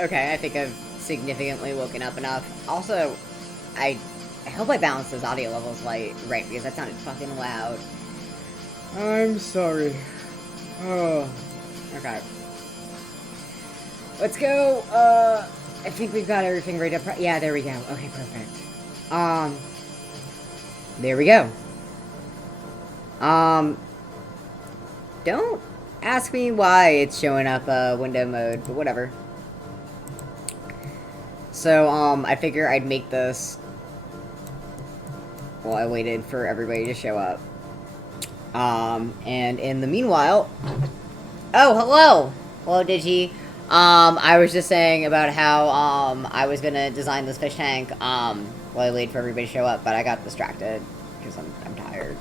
Okay, I think I've significantly woken up enough. Also, I hope I balanced those audio levels right, because that sounded fucking loud. I'm sorry. Oh. Okay. Let's go. I think we've got everything right up. Yeah, there we go. Okay, perfect. There we go. Don't ask me why it's showing up window mode, but whatever. So, I figure I'd make this while I waited for everybody to show up. And in the meanwhile... Oh, hello! Hello, Digi. I was just saying about how, I was gonna design this fish tank, while I waited for everybody to show up, but I got distracted, because I'm tired.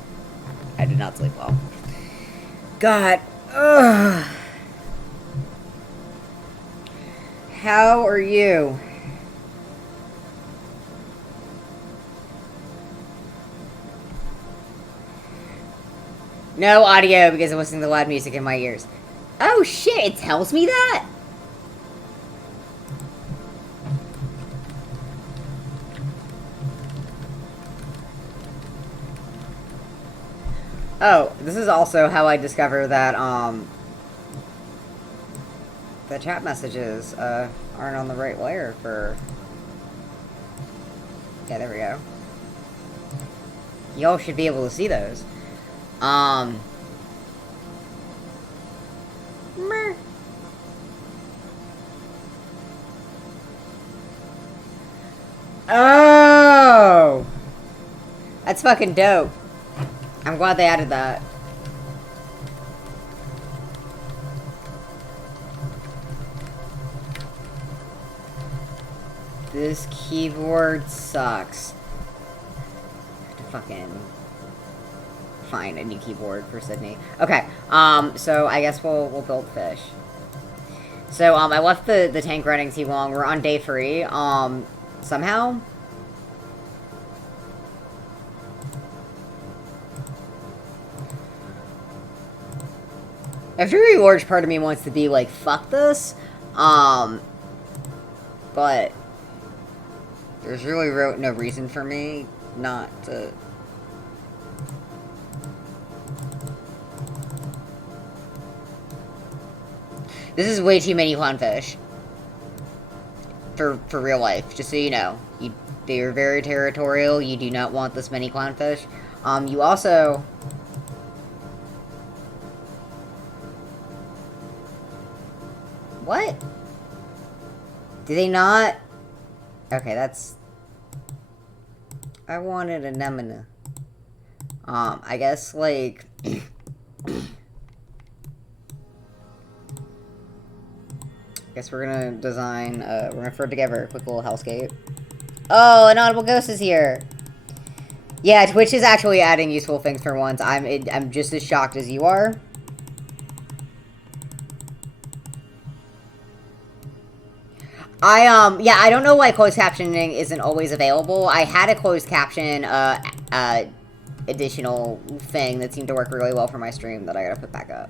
I did not sleep well. God. Ugh. How are you? No audio because I'm listening to loud music in my ears. Oh shit, it tells me that? Oh, this is also how I discover that, the chat messages, aren't on the right layer for... Yeah, there we go. Y'all should be able to see those. Meh. Oh! That's fucking dope. I'm glad they added that. This keyboard sucks. I have to fucking find a new keyboard for Sydney. Okay, so I guess we'll build fish. So, I left the tank running too long. We're on day 3. Somehow... A very large part of me wants to be like, fuck this. But there's really no reason for me not to. This is way too many clownfish. For real life, just so you know. They're very territorial, you do not want this many clownfish. You also... What? Do they not? Okay, that's... I wanted an anemone. I guess, like... Guess we're gonna design, we're gonna throw together a quick little hellscape. Oh, an audible ghost is here! Yeah, Twitch is actually adding useful things for once. I'm just as shocked as you are. Yeah, I don't know why closed captioning isn't always available. I had a closed caption, additional thing that seemed to work really well for my stream that I gotta put back up.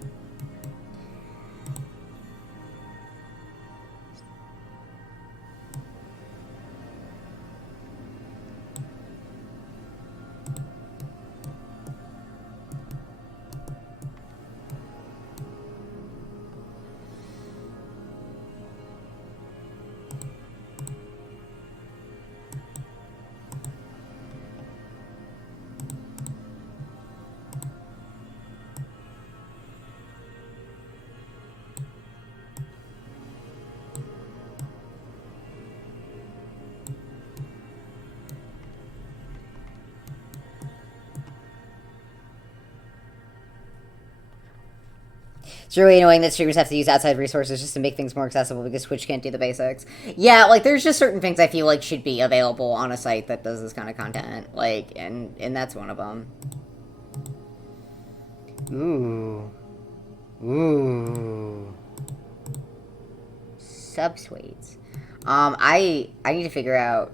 It's really annoying that streamers have to use outside resources just to make things more accessible because Twitch can't do the basics. Yeah, like, there's just certain things I feel like should be available on a site that does this kind of content. Like, and that's one of them. Ooh. Ooh. Subsuades. I need to figure out...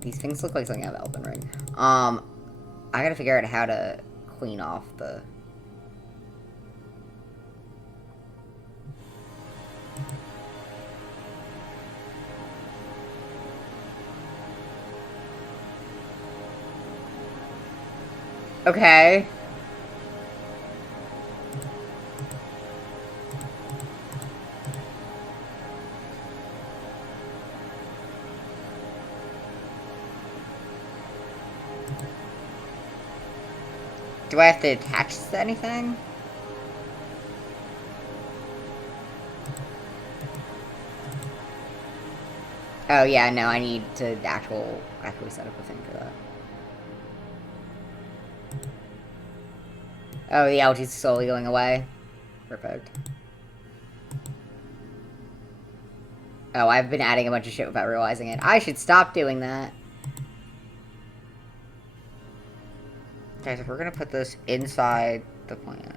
These things look like something out of Elden Ring. I gotta figure out how to clean off the... Okay. Do I have to attach this to anything? Oh yeah, no, I need to actually set up a thing for that. Oh, the algae's slowly going away. Perfect. Oh, I've been adding a bunch of shit without realizing it. I should stop doing that. Guys, if we're gonna put this inside the plant.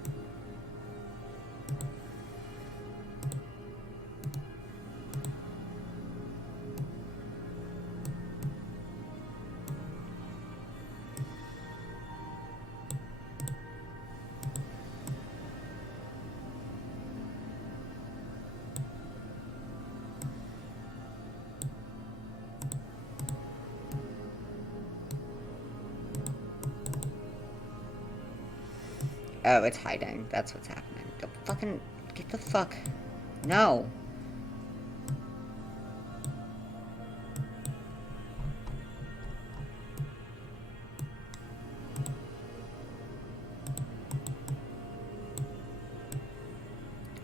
Oh, it's hiding. That's what's happening. Don't fucking... Get the fuck... No.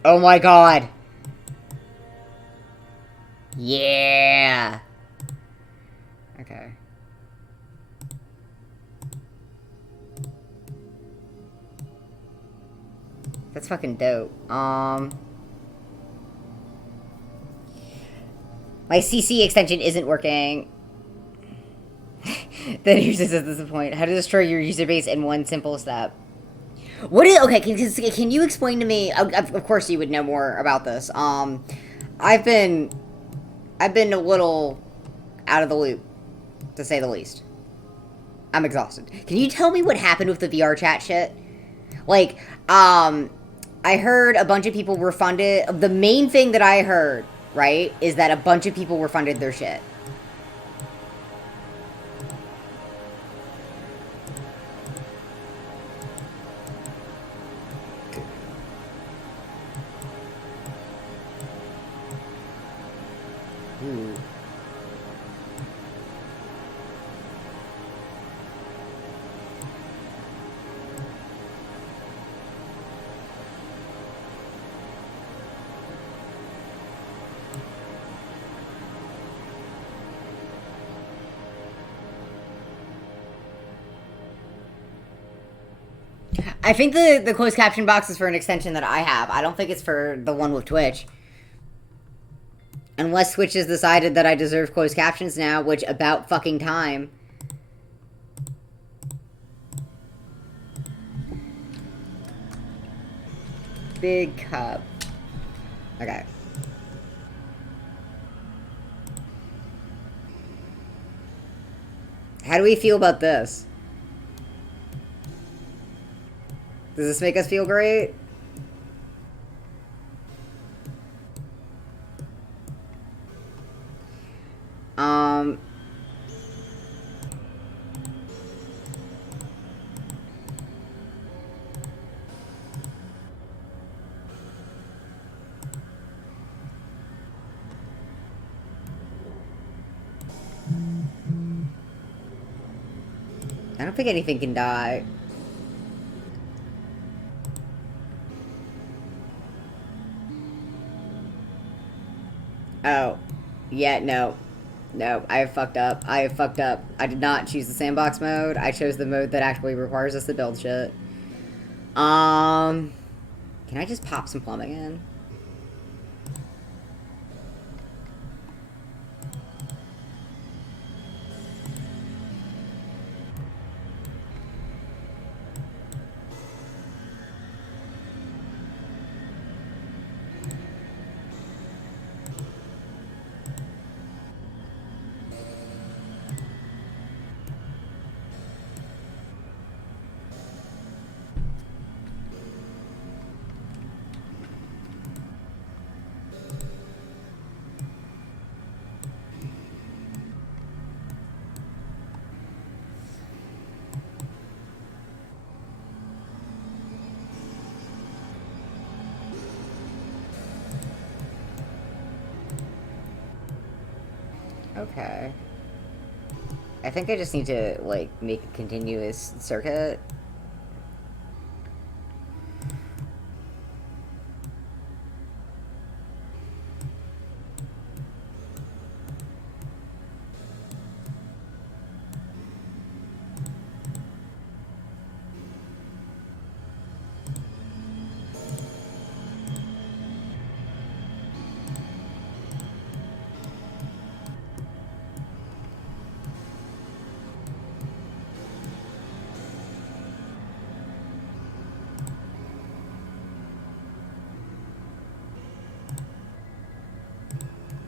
Oh my god. Yeah. Okay. That's fucking dope. My CC extension isn't working. Then here's at this point. How to destroy your user base in one simple step. What is... Okay, can you explain to me... Of course you would know more about this. I've been a little out of the loop, to say the least. I'm exhausted. Can you tell me what happened with the VR chat shit? Like, I heard a bunch of people were funded... The main thing that I heard, right, is that a bunch of people were funded their shit. Ooh. I think the closed caption box is for an extension that I have. I don't think it's for the one with Twitch. Unless Twitch has decided that I deserve closed captions now, which about fucking time. Big cup. Okay. How do we feel about this? Does this make us feel great? I don't think anything can die. Oh. Yeah, no. No, I have fucked up. I have fucked up. I did not choose the sandbox mode. I chose the mode that actually requires us to build shit. Can I just pop some plumbing in? Okay. I think I just need to, like, make a continuous circuit.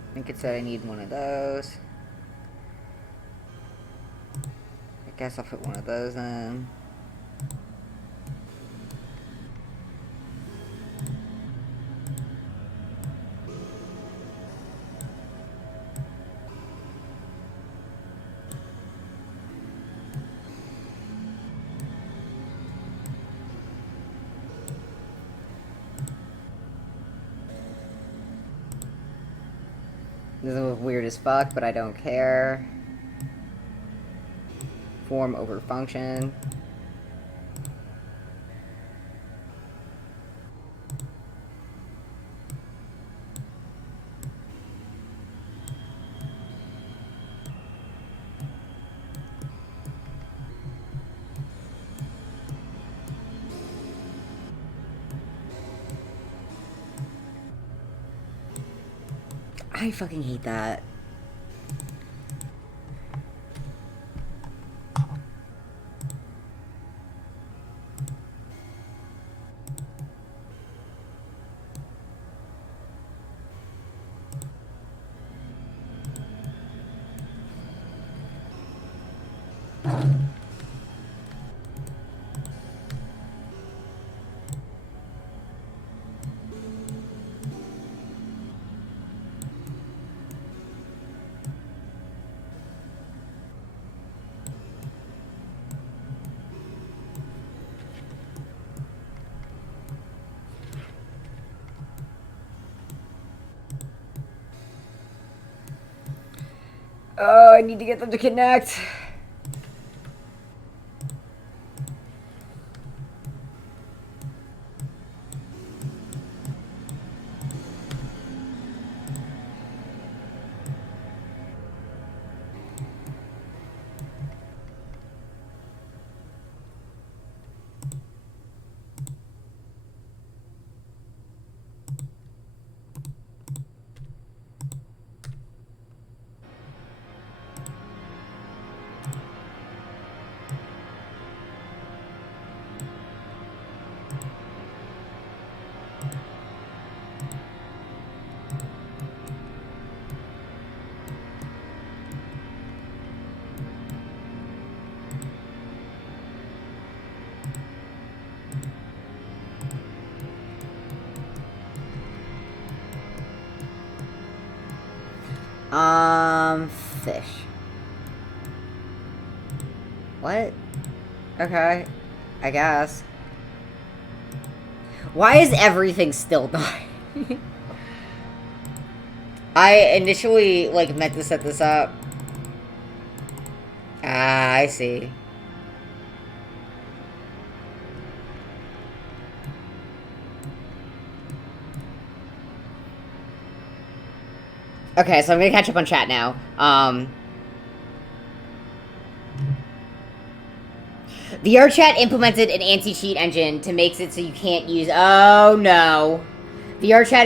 I think it said I need one of those. I guess I'll put one of those in. This is weird as fuck, but I don't care. Form over function. I fucking hate that. Oh, I need to get them to connect. Fish. What? Okay. I guess. Why is everything still dying? I initially, like, meant to set this up. Ah, I see. Okay, so I'm gonna catch up on chat now. VRChat implemented an anti-cheat engine to make it so you can't use. Oh no, VRChat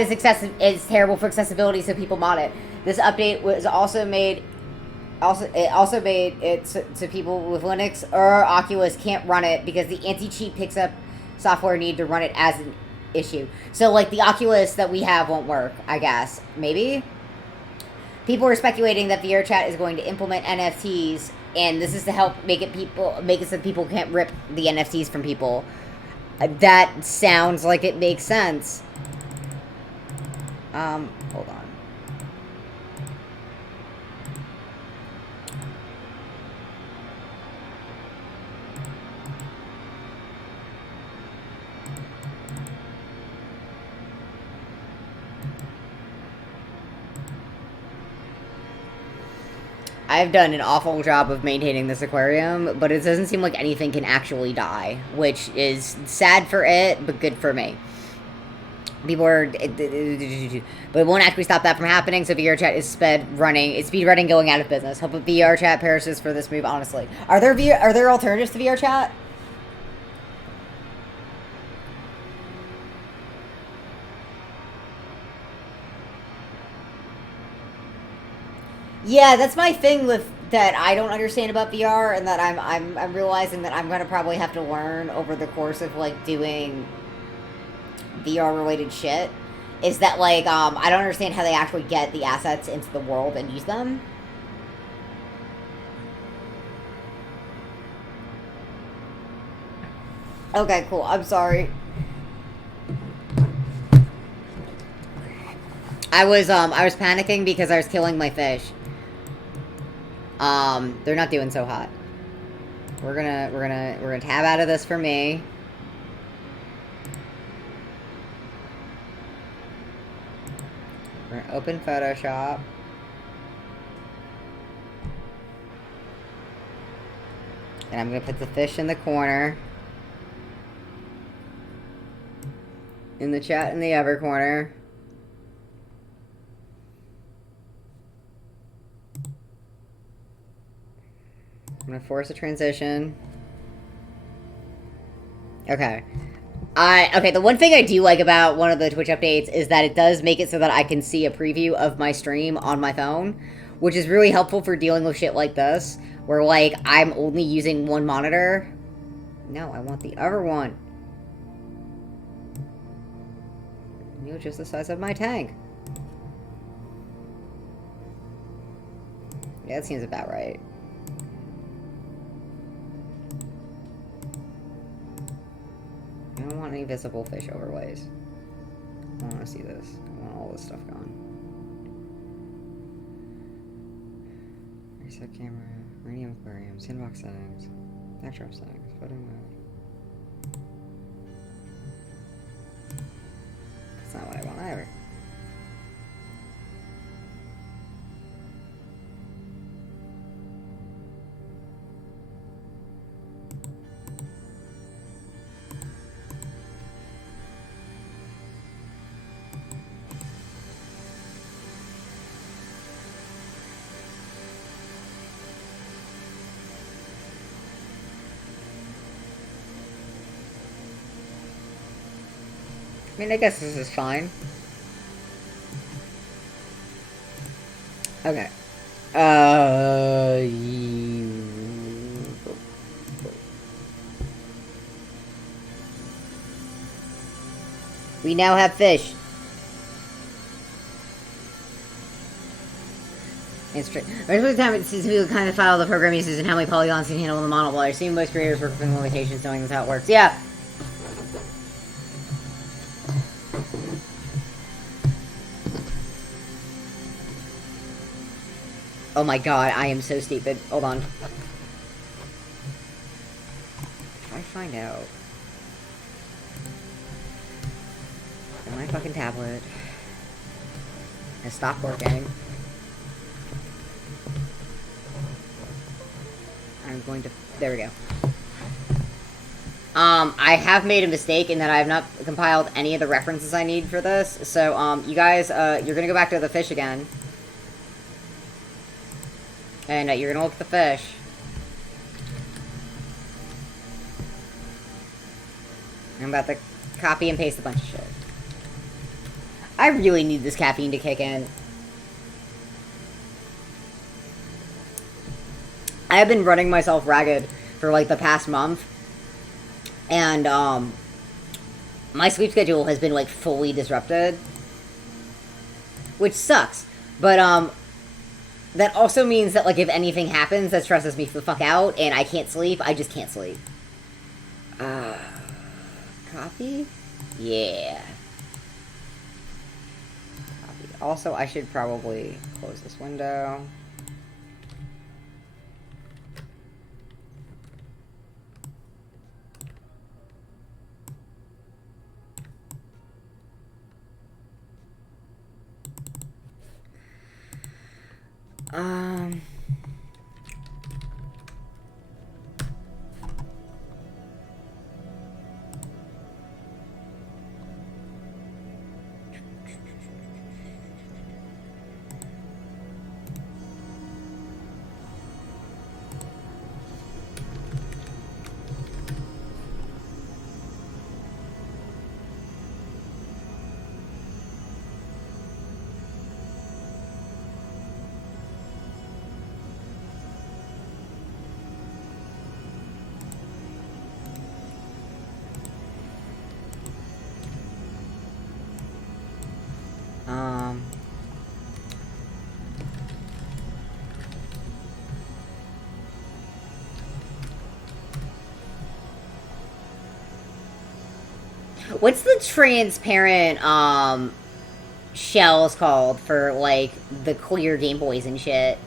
is terrible for accessibility, so people mod it. This update was also made. It also made it so people with Linux or Oculus can't run it because the anti-cheat picks up software need to run it as an issue. So like the Oculus that we have won't work. I guess maybe. People are speculating that VRChat is going to implement NFTs, and this is to help make it so people can't rip the NFTs from people. That sounds like it makes sense. Hold on. I've done an awful job of maintaining this aquarium, but it doesn't seem like anything can actually die, which is sad for it, but good for me. People are, but it won't actually stop that from happening. So VR chat is speed running, going out of business. Hope VR chat perishes for this move. Honestly, are there alternatives to VR chat? Yeah, that's my thing with that I don't understand about VR, and that I'm realizing that I'm gonna probably have to learn over the course of like doing VR related shit. Is that like I don't understand how they actually get the assets into the world and use them. Okay, cool. I'm sorry. I was panicking because I was killing my fish. They're not doing so hot. We're gonna tab out of this for me. We're gonna open Photoshop. And I'm gonna put the fish in the corner. In the chat in the other corner. I'm gonna force a transition. Okay. Okay, the one thing I do like about one of the Twitch updates is that it does make it so that I can see a preview of my stream on my phone, which is really helpful for dealing with shit like this, where, like, I'm only using one monitor. No, I want the other one. You're just the size of my tank. Yeah, that seems about right. I don't want any visible fish overlays. I don't want to see this. I want all this stuff gone. Reset camera, radium aquarium, sandbox settings, backdrop settings, photo mode. That's not what I want either. I mean, I guess this is fine. Okay. We now have fish. It's true. Most of the time, it seems to be the kind of file the program uses and how many polygons can handle in the model. While I assume most creators work within limitations, knowing that's how it works. Yeah. Oh my god, I am so stupid. Hold on. Try to find out. On my fucking tablet. It stopped working. I'm going to... There we go. I have made a mistake in that I have not compiled any of the references I need for this. So, you guys, you're gonna go back to the fish again. And you're gonna look at the fish. I'm about to copy and paste a bunch of shit. I really need this caffeine to kick in. I have been running myself ragged for like the past month. And, my sleep schedule has been like fully disrupted. Which sucks. But, that also means that, like, if anything happens that stresses me the fuck out and I can't sleep, I just can't sleep. Copy? Yeah. Copy. Also, I should probably close this window. What's the transparent, shells called for, like, the clear Game Boys and shit?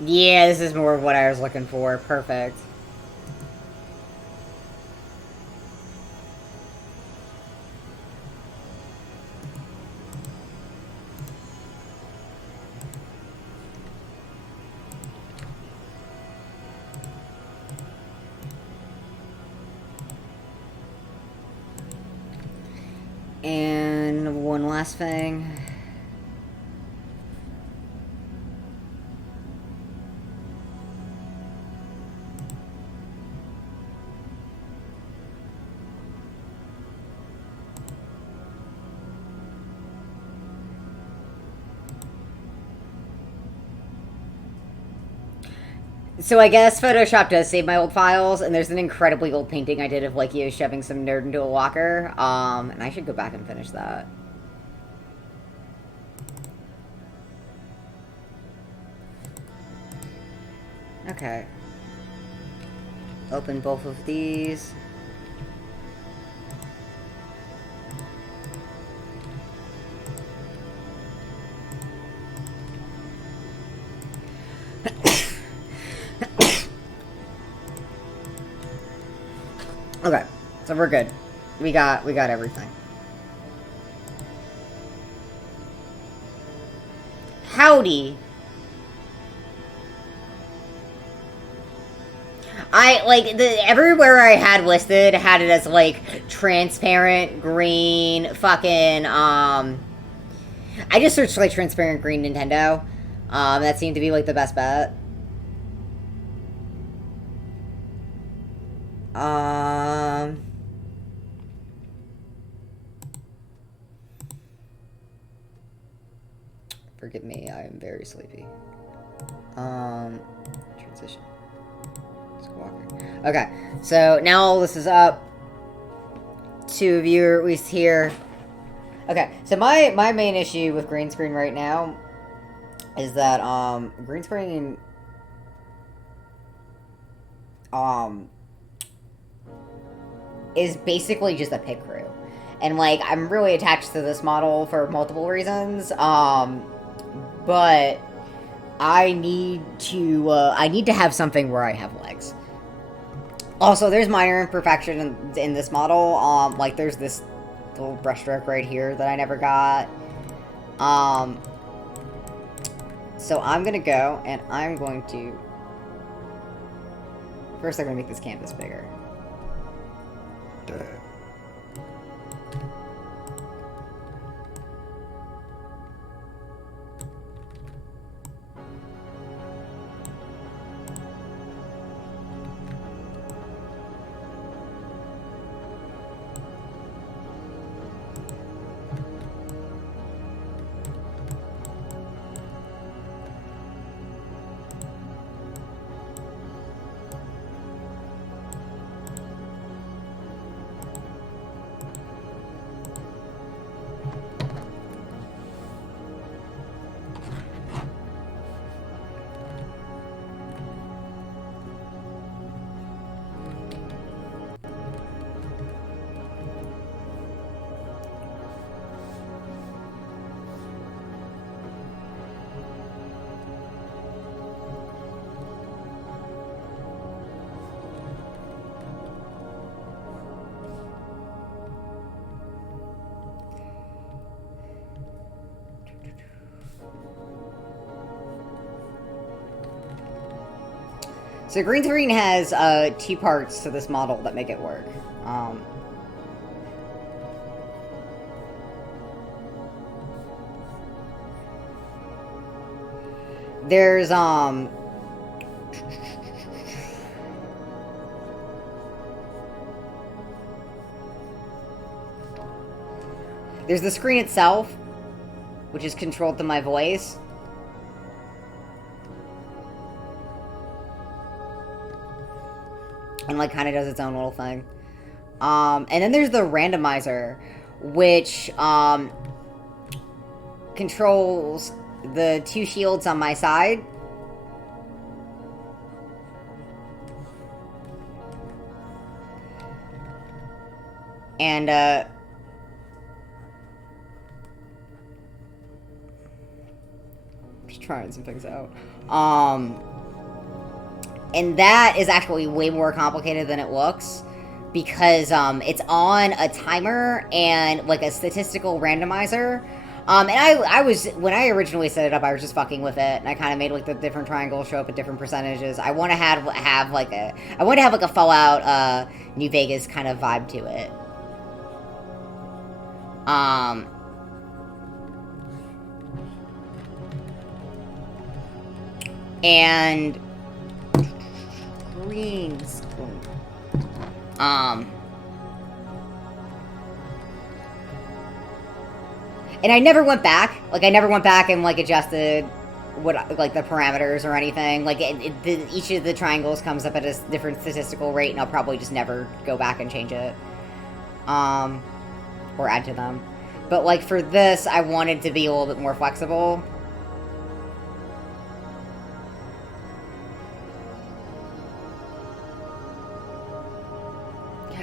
Yeah, this is more of what I was looking for. Perfect. And one last thing. So I guess Photoshop does save my old files, and there's an incredibly old painting I did of, like, you shoving some nerd into a locker, and I should go back and finish that. Okay. Open both of these. Okay, so we're good. We got everything. Howdy. Everywhere I had listed had it as, like, transparent green fucking, I just searched, like, transparent green Nintendo. That seemed to be, like, the best bet. Forgive me, I am very sleepy. Transition. Okay, so now all this is up. 2 of you are at least here. Okay, so my main issue with green screen right now is that, green screen, is basically just a pit crew. And, like, I'm really attached to this model for multiple reasons, but I need to have something where I have legs. Also, there's minor imperfection in this model. Like, there's this little brushstroke right here that I never got. So I'm gonna go, and I'm going to... First, I'm gonna make this canvas bigger. So green screen has 2 parts to this model that make it work. There's the screen itself, which is controlled to my voice. and like kind of does its own little thing. And then there's the randomizer, which controls the 2 shields on my side. And just trying some things out. And that is actually way more complicated than it looks, because it's on a timer and like a statistical randomizer. And I was, when I originally set it up, I was just fucking with it, and I kind of made like the different triangles show up at different percentages. I want to have like a Fallout New Vegas kind of vibe to it. And green screen. And I never went back. Like, I never went back and, like, adjusted what, like, the parameters or anything. Like, each of the triangles comes up at a different statistical rate, and I'll probably just never go back and change it. Or add to them. But, like, for this, I wanted to be a little bit more flexible.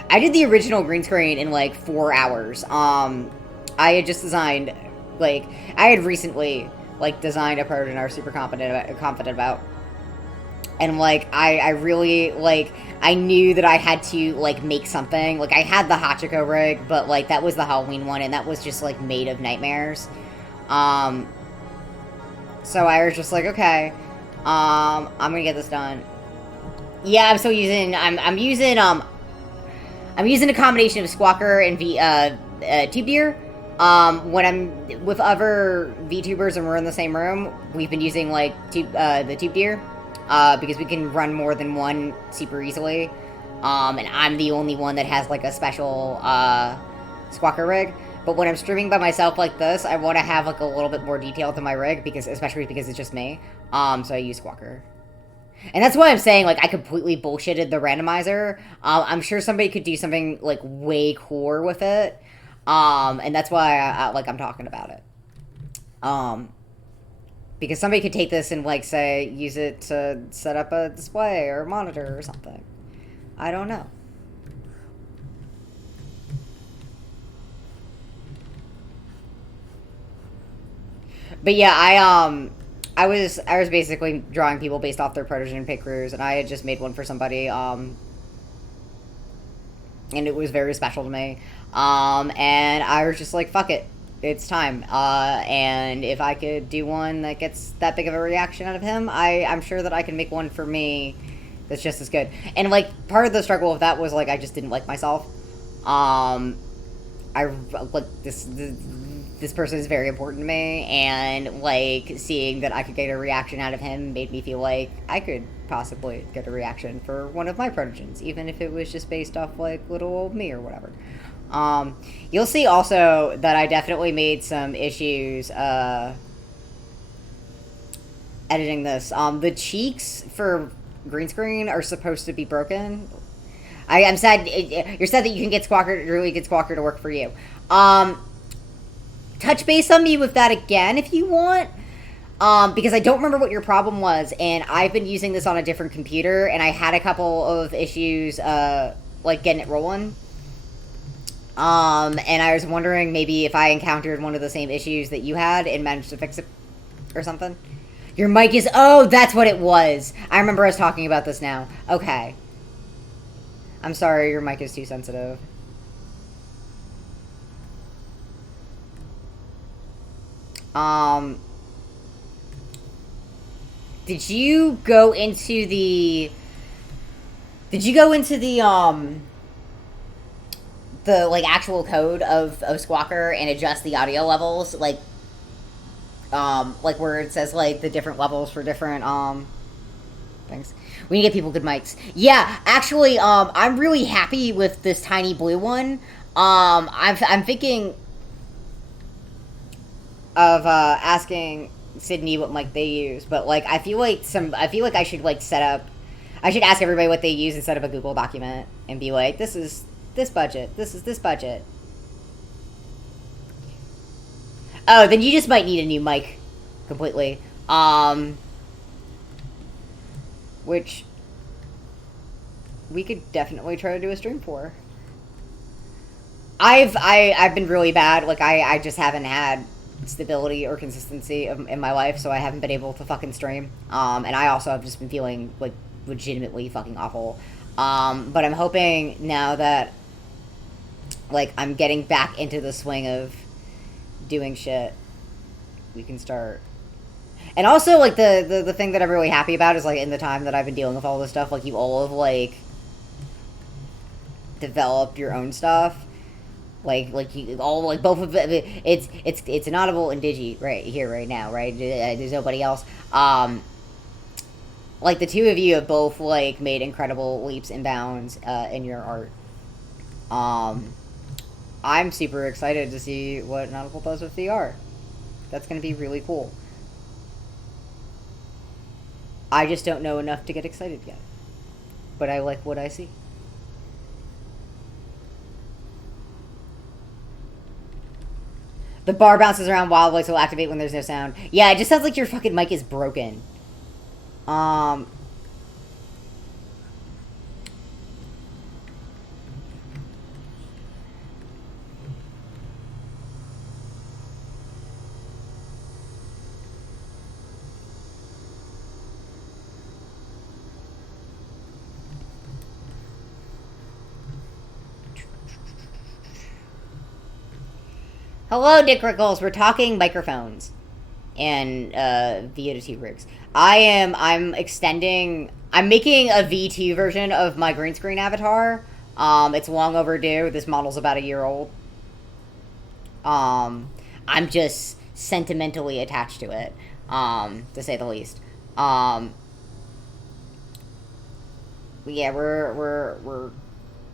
I did the original green screen in, like, 4 hours. I had just designed, like, I had recently, like, designed a prototype I was super confident about. And, like, I really, like, I knew that I had to, like, make something. Like, I had the Hachiko rig, but, like, that was the Halloween one, and that was just, like, made of nightmares. So I was just like, okay, I'm gonna get this done. Yeah, I'm still using, I'm using a combination of Squawker and Tube Deer. When I'm with other VTubers and we're in the same room, we've been using, like, the Tube Deer, because we can run more than one super easily. And I'm the only one that has, like, a special, Squawker rig. But when I'm streaming by myself like this, I want to have, like, a little bit more detail to my rig, especially because it's just me. So I use Squawker. And that's why I'm saying, like, I completely bullshitted the randomizer. I'm sure somebody could do something, like, way cooler with it. And that's why I'm talking about it. Because somebody could take this and, like, say, use it to set up a display or a monitor or something. I don't know. But yeah, I was basically drawing people based off their protogen pick crews, and I had just made one for somebody, and it was very special to me. And I was just like, fuck it, it's time. And if I could do one that gets that big of a reaction out of him, I'm sure that I can make one for me that's just as good. And, like, part of the struggle of that was, like, I just didn't like myself. This person is very important to me, and, like, seeing that I could get a reaction out of him made me feel like I could possibly get a reaction for one of my protogens, even if it was just based off, like, little old me or whatever. You'll see also that I definitely made some issues, editing this. The cheeks for green screen are supposed to be broken. I'm sad, you're sad that you can get Squawker, really get Squawker to work for you. Touch base on me with that again if you want. Because I don't remember what your problem was, and I've been using this on a different computer, and I had a couple of issues, like, getting it rolling. And I was wondering maybe if I encountered one of the same issues that you had and managed to fix it or something. Your mic is... Oh, that's what it was. I remember us talking about this now. Okay. I'm sorry, your mic is too sensitive. Did you go into the... the, like, actual code of Squawker and adjust the audio levels, like where it says, like, the different levels for different, things. We need to get people good mics. Yeah, actually, I'm really happy with this tiny blue one. I'm thinking of, asking Sydney what mic they use, but, like, I feel like I should, like, set up, I should ask everybody what they use instead of a Google document and be like, this is this budget. This is this budget. Oh, then you just might need a new mic completely. Which we could definitely try to do a stream for. I've been really bad. Like I just haven't had stability or consistency in my life, so I haven't been able to fucking stream. And I also have just been feeling like legitimately fucking awful. But I'm hoping now that like I'm getting back into the swing of doing shit, we can start. And also like the thing that I'm really happy about is like in the time that I've been dealing with all this stuff, like you all have like developed your own stuff. Like you all like both of it. It's Inaudible and Digi right here right now, right? There's nobody else. Like the two of you have both like made incredible leaps and bounds in your art. I'm super excited to see what Inaudible does with VR. That's gonna be really cool. I just don't know enough to get excited yet, but I like what I see. The bar bounces around wildly, so will activate when there's no sound. Yeah, it just sounds like your fucking mic is broken. Hello, Dick Rickles. We're talking microphones and VOD rigs. I'm making a V2 version of my green screen avatar. It's long overdue. This model's about a year old. I'm just sentimentally attached to it, to say the least. Yeah, we're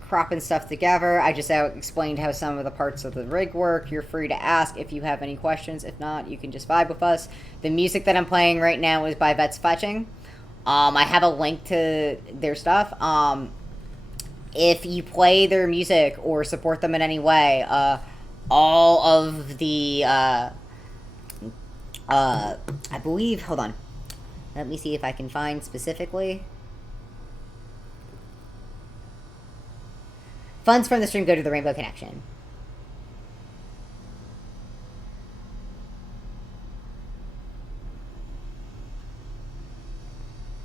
cropping stuff together. I just explained how some of the parts of the rig work. You're free to ask if you have any questions. If not, you can just vibe with us. The music that I'm playing right now is by Vets Fetching. I have a link to their stuff. If you play their music or support them in any way, all of the I believe, hold on, let me see if I can find specifically. Funds from the stream go to the Rainbow Connection.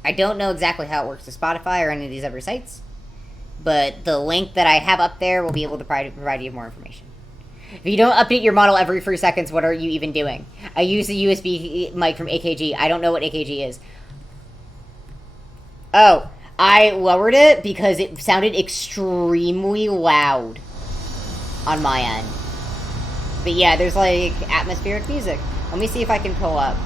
I don't know exactly how it works with Spotify or any of these other sites, but the link that I have up there will be able to provide you more information. If you don't update your model every 3 seconds, what are you even doing? I use a USB mic from AKG. I don't know what AKG is. Oh, I lowered it because it sounded extremely loud on my end. But yeah, there's like atmospheric music. Let me see if I can pull up.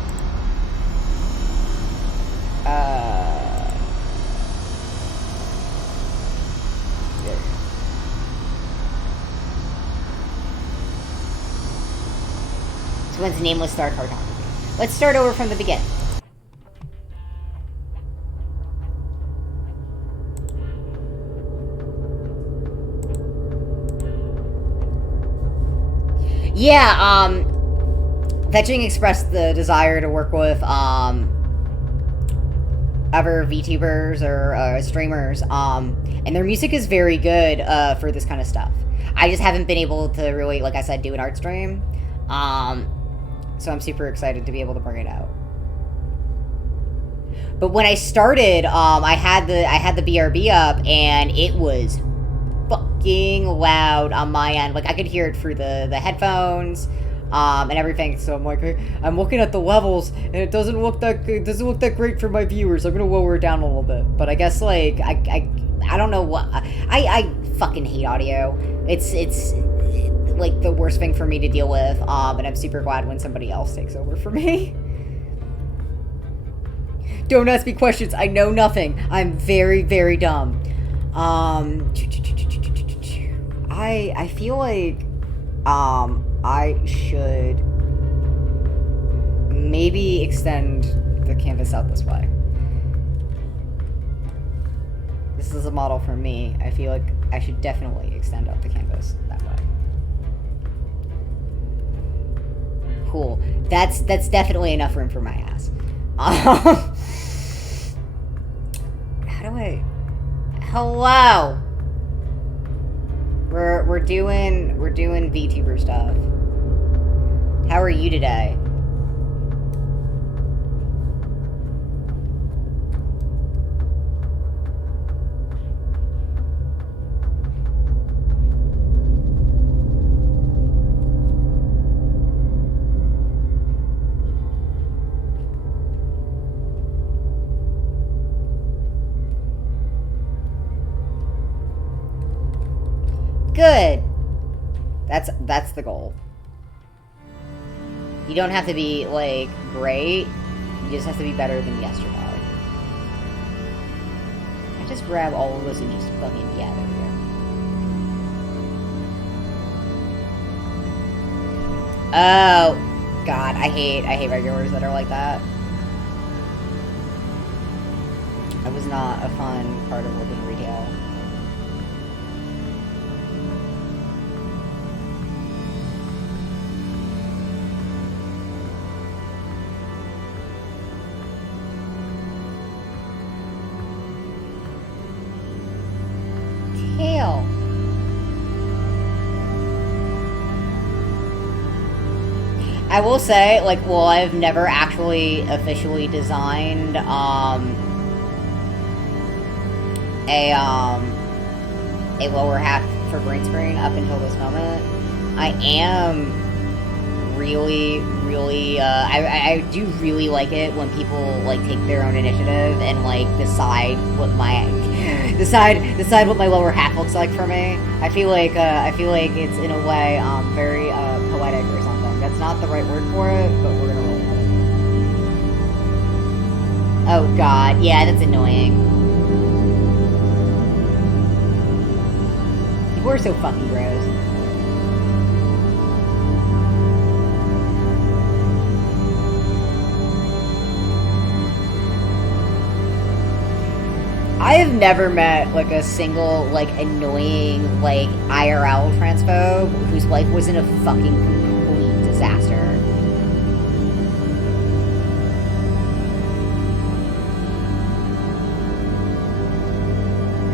This one's Nameless Star Cartography. Let's start over from the beginning. Yeah, Fetching expressed the desire to work with, other VTubers or streamers, and their music is very good, for this kind of stuff. I just haven't been able to really, like I said, do an art stream, so I'm super excited to be able to bring it out. But when I started, I had the BRB up, and it was fucking loud on my end. Like I could hear it through the headphones, and everything. So I'm like, I'm looking at the levels, and it doesn't look that good. It doesn't look that great for my viewers. I'm gonna lower it down a little bit. But I guess like I don't know what I fucking hate audio. It's like the worst thing for me to deal with. And I'm super glad when somebody else takes over for me. Don't ask me questions. I know nothing. I'm very, very dumb. I feel like I should maybe extend the canvas out this way. this is a model for me, I feel like I should definitely extend out the canvas that way. Cool. That's definitely enough room for my ass. How do I... Hello! We're doing VTuber stuff. How are you today? Good. That's the goal. You don't have to be, like, great. You just have to be better than yesterday. I just grab all of those and just fucking gather here. Oh, God, I hate regulars that are like that. That was not a fun part of working retail. Tail. I will say, like, well, I've never actually officially designed a lower half for green screen up until this moment. I am really, I do really like it when people, like, take their own initiative and, like, decide what my lower half looks like for me. I feel like it's, in a way, very, poetic or something. That's not the right word for it, but we're gonna roll with it. Oh, God. Yeah, that's annoying. People are so fucking gross. I have never met, like, a single, like, annoying, like, IRL transphobe whose life wasn't a fucking complete disaster.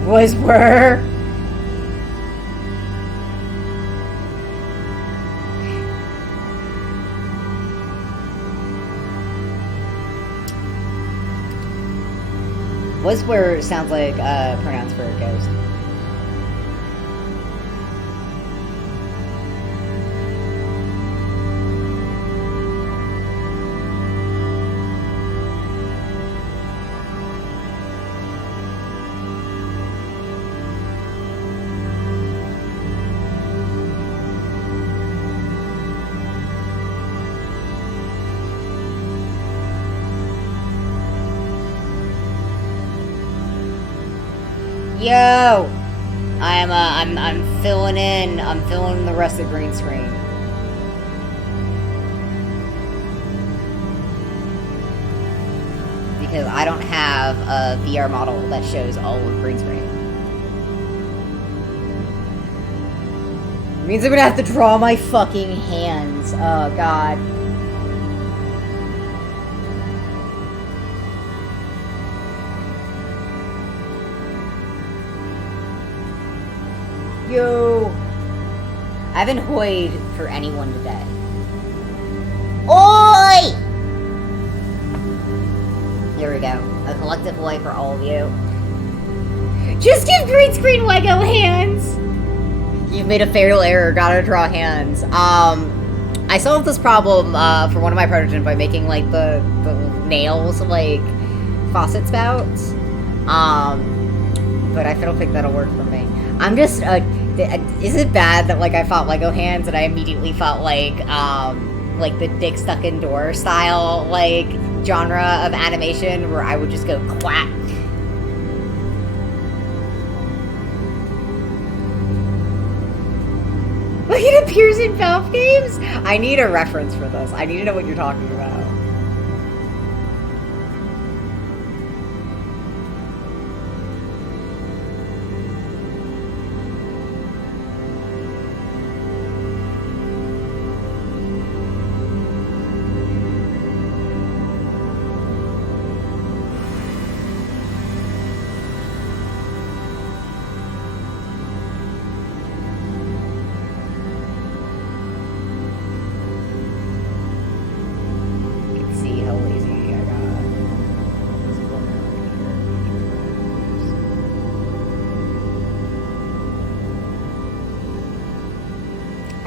Were. Was where sounds like pronouns for a ghost. Yo! I'm filling in. I'm filling in the rest of the green screen. Because I don't have a VR model that shows all of green screen. It means I'm gonna have to draw my fucking hands. Oh, God. Yo! I haven't hoyed for anyone today. Oi! Here we go. A collective hoy for all of you. Just give green screen Lego hands! You've made a fatal error, gotta draw hands. I solved this problem for one of my prototypes by making, like, the nails, like, faucet spouts. But I don't think that'll work for me. I'm just, is it bad that, like, I thought Lego hands and I immediately felt like the dick stuck in door style, like, genre of animation where I would just go quack. Like, it appears in Valve games? I need a reference for this. I need to know what you're talking about.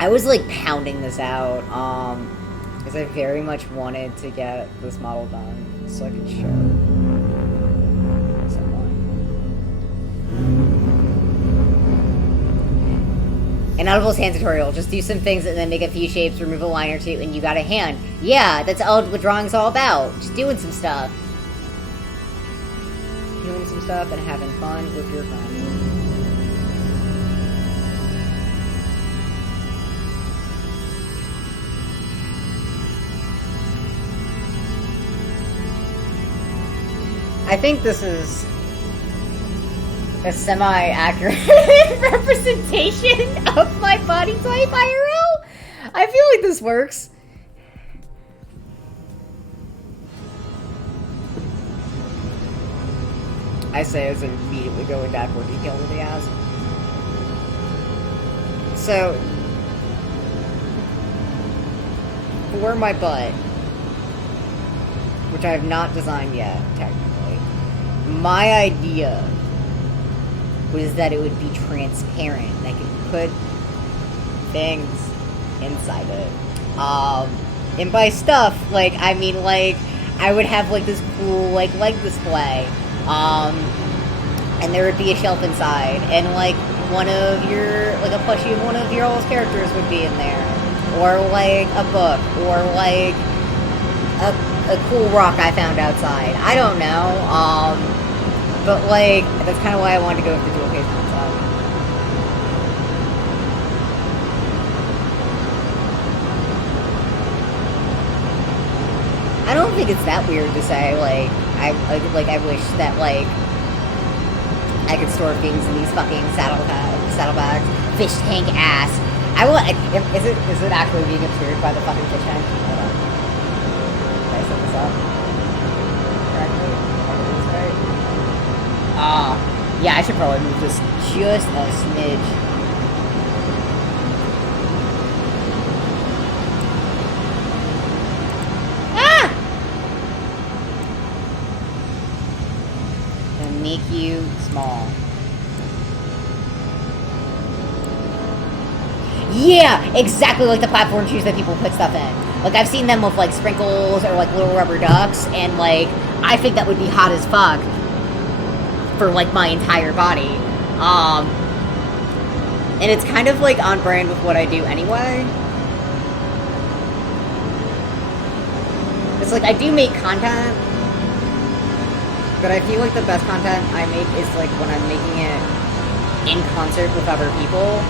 I was like pounding this out, because I very much wanted to get this model done so I could show someone. An Audible's hand tutorial. Just do some things and then make a few shapes, remove a line or two, and you got a hand. Yeah, that's all what drawing's all about. Just doing some stuff. Doing some stuff and having fun with your friends. I think this is a semi-accurate representation of my body type IRL. I feel like this works. I say as I'm immediately going back more detail than he has. So, for my butt, which I have not designed yet, technically, my idea was that it would be transparent and I could put things inside it. And by stuff, like, I mean, like, I would have, like, this cool, like, leg display. And there would be a shelf inside, and, like, one of your, like, a plushie of one of your all's characters would be in there. Or, like, a book, or, like, a cool rock I found outside. I don't know, but, like, that's kind of why I wanted to go with the dual case concept. I don't think it's that weird to say, like, I wish that, like, I could store things in these fucking saddlebags. Fish tank ass. Is it actually being obscured by the fucking fish tank? Hold on. Did I set this up correctly? Right? Yeah, I should probably move this just a smidge. Make you small. Yeah, exactly like the platform shoes that people put stuff in. Like, I've seen them with, like, sprinkles or, like, little rubber ducks, and, like, I think that would be hot as fuck for, like, my entire body. And it's kind of, like, on brand with what I do anyway. It's like, I do make content, but I feel like the best content I make is, like, when I'm making it in concert with other people.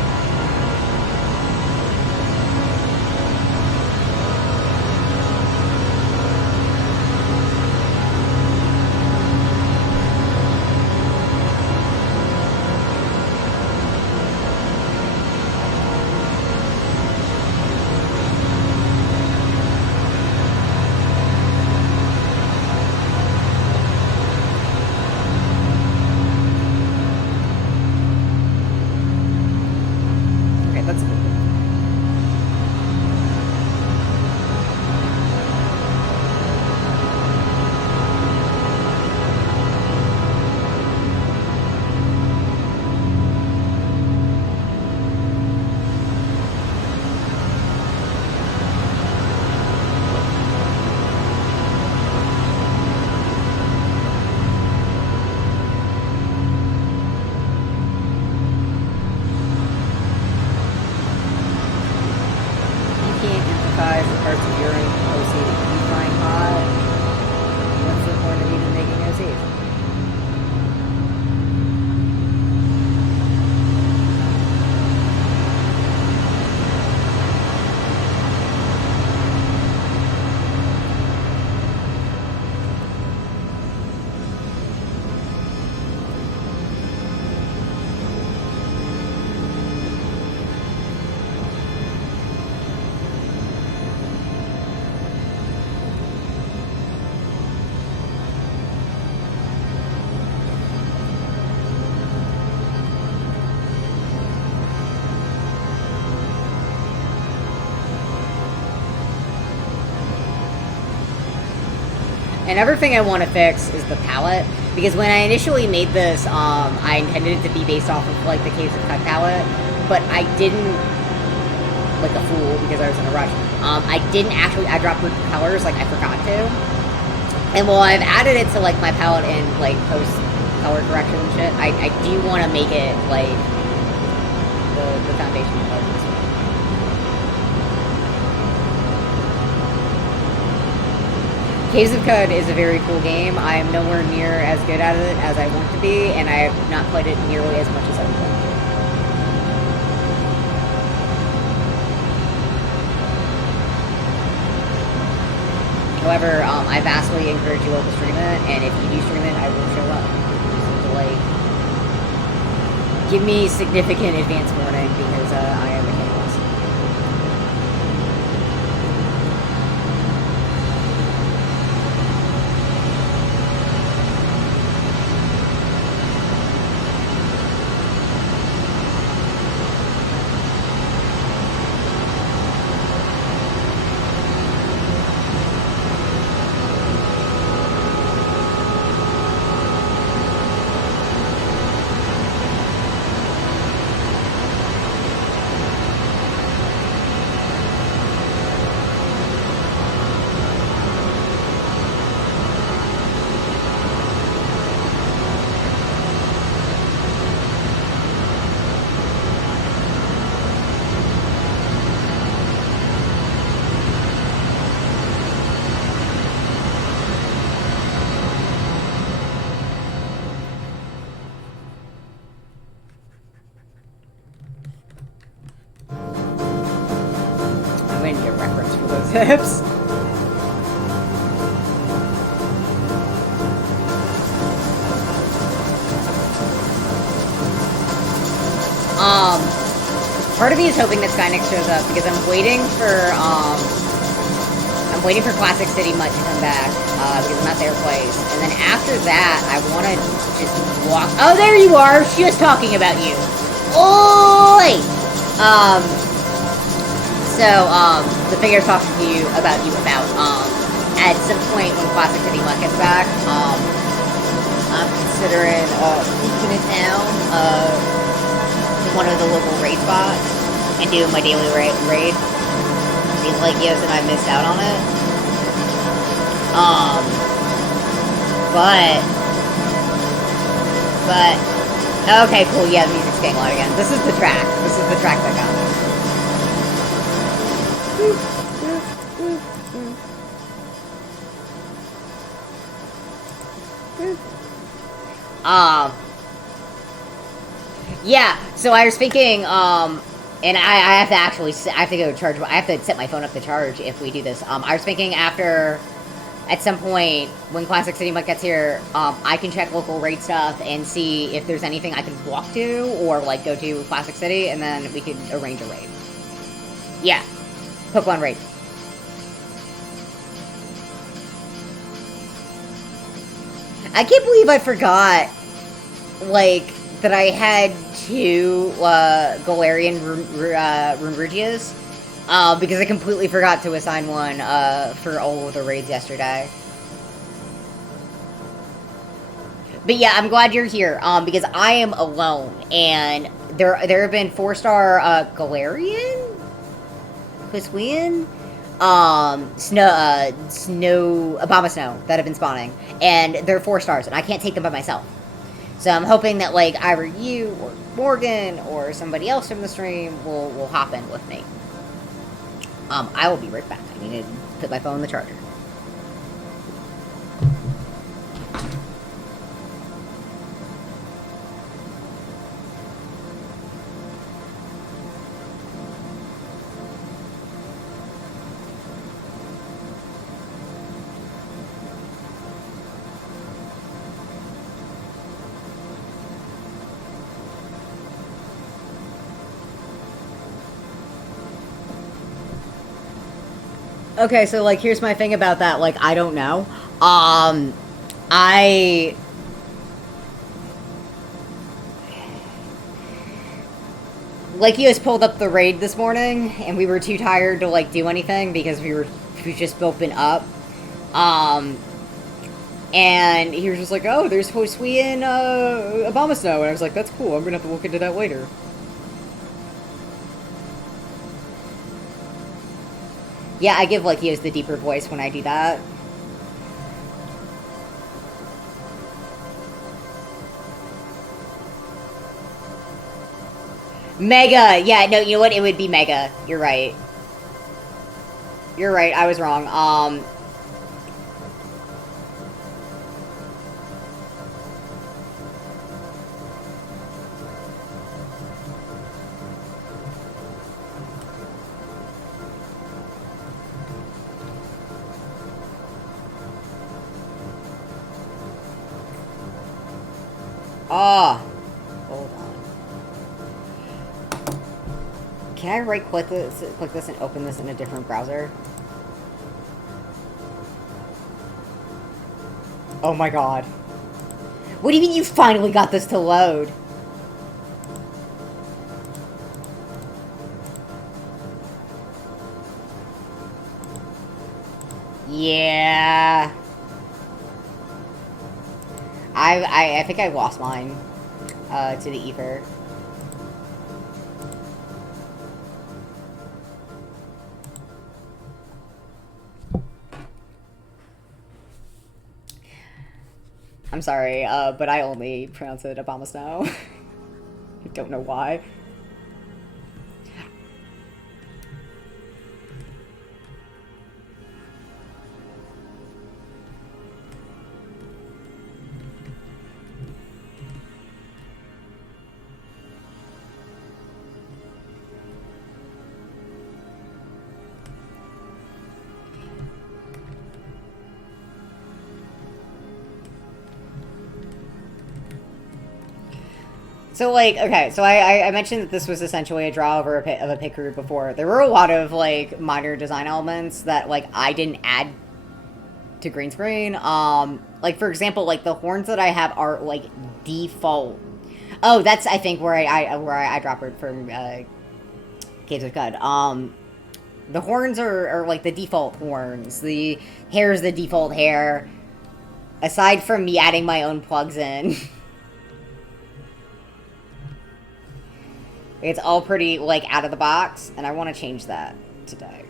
Another thing I want to fix is the palette, because when I initially made this, I intended it to be based off of, like, the Caves of Cut palette, but I didn't like a fool because I was in a rush. I didn't actually, I dropped the colors, like I forgot to. And while I've added it to like my palette in like post color correction and shit, I do want to make it like the foundation of this one. Caves of Cud is a very cool game. I am nowhere near as good at it as I want to be, and I have not played it nearly as much as I would like to. However, I vastly encourage you all to stream it, and if you do stream it, I will show up. Just to, like, give me significant advance warning, because I am a chaos. Tips. Part of me is hoping that Skynex shows up because I'm waiting for Classic City Mutt to come back because I'm at their place, and then after that I want to just walk. Oh, there you are! She was talking about you. Oi! The figure's talking to you about at some point when Classic City Mutt gets back, I'm considering peeking in town, to one of the local raid spots and doing my daily raid. Seems like yes, and I missed out on it. But okay, cool. Yeah, the music's getting loud again. This is the track. This is the track that got me. Yeah, so I was thinking, and I have to actually, I have to go charge, I have to set my phone up to charge if we do this. I was thinking after, at some point, when Classic City Mutt gets here, I can check local raid stuff and see if there's anything I can walk to, or, like, go to Classic City, and then we could arrange a raid. Yeah. Pokemon raid. I can't believe I forgot, like, that I had two Galarian Runrugias, because I completely forgot to assign one for all of the raids yesterday. But yeah, I'm glad you're here, because I am alone, and there have been 4-star Galarian? Quisquian? Abomasnow that have been spawning, and they're 4 stars, and I can't take them by myself. So I'm hoping that, like, either you or Morgan or somebody else from the stream will hop in with me. I will be right back. I need to put my phone in the charger. Okay, so, like, here's my thing about that. Like, I don't know. Like, you just pulled up the raid this morning, and we were too tired to, like, do anything because we just both been up. And he was just like, oh, there's Hosui and Abomasnow. And I was like, that's cool. I'm gonna have to look into that later. Yeah, I give like he has the deeper voice when I do that. Mega! Yeah, no, you know what? It would be Mega. You're right. You're right, I was wrong. Oh. Hold on. Can I right click this and open this in a different browser? Oh my god. What do you mean you finally got this to load? Yeah. I think I lost mine to the ether. I'm sorry, but I only pronounce it Obama Snow. I don't know why. So, like, okay, so I mentioned that this was essentially a draw over of a pit group before. There were a lot of, like, minor design elements that, like, I didn't add to green screen. Like, for example, like, the horns that I have are, like, default. Oh, that's, I think, where I dropped it from, Caves of Cud. The horns are, like, the default horns. The hair is the default hair. Aside from me adding my own plugs in. It's all pretty, like, out of the box, and I want to change that today.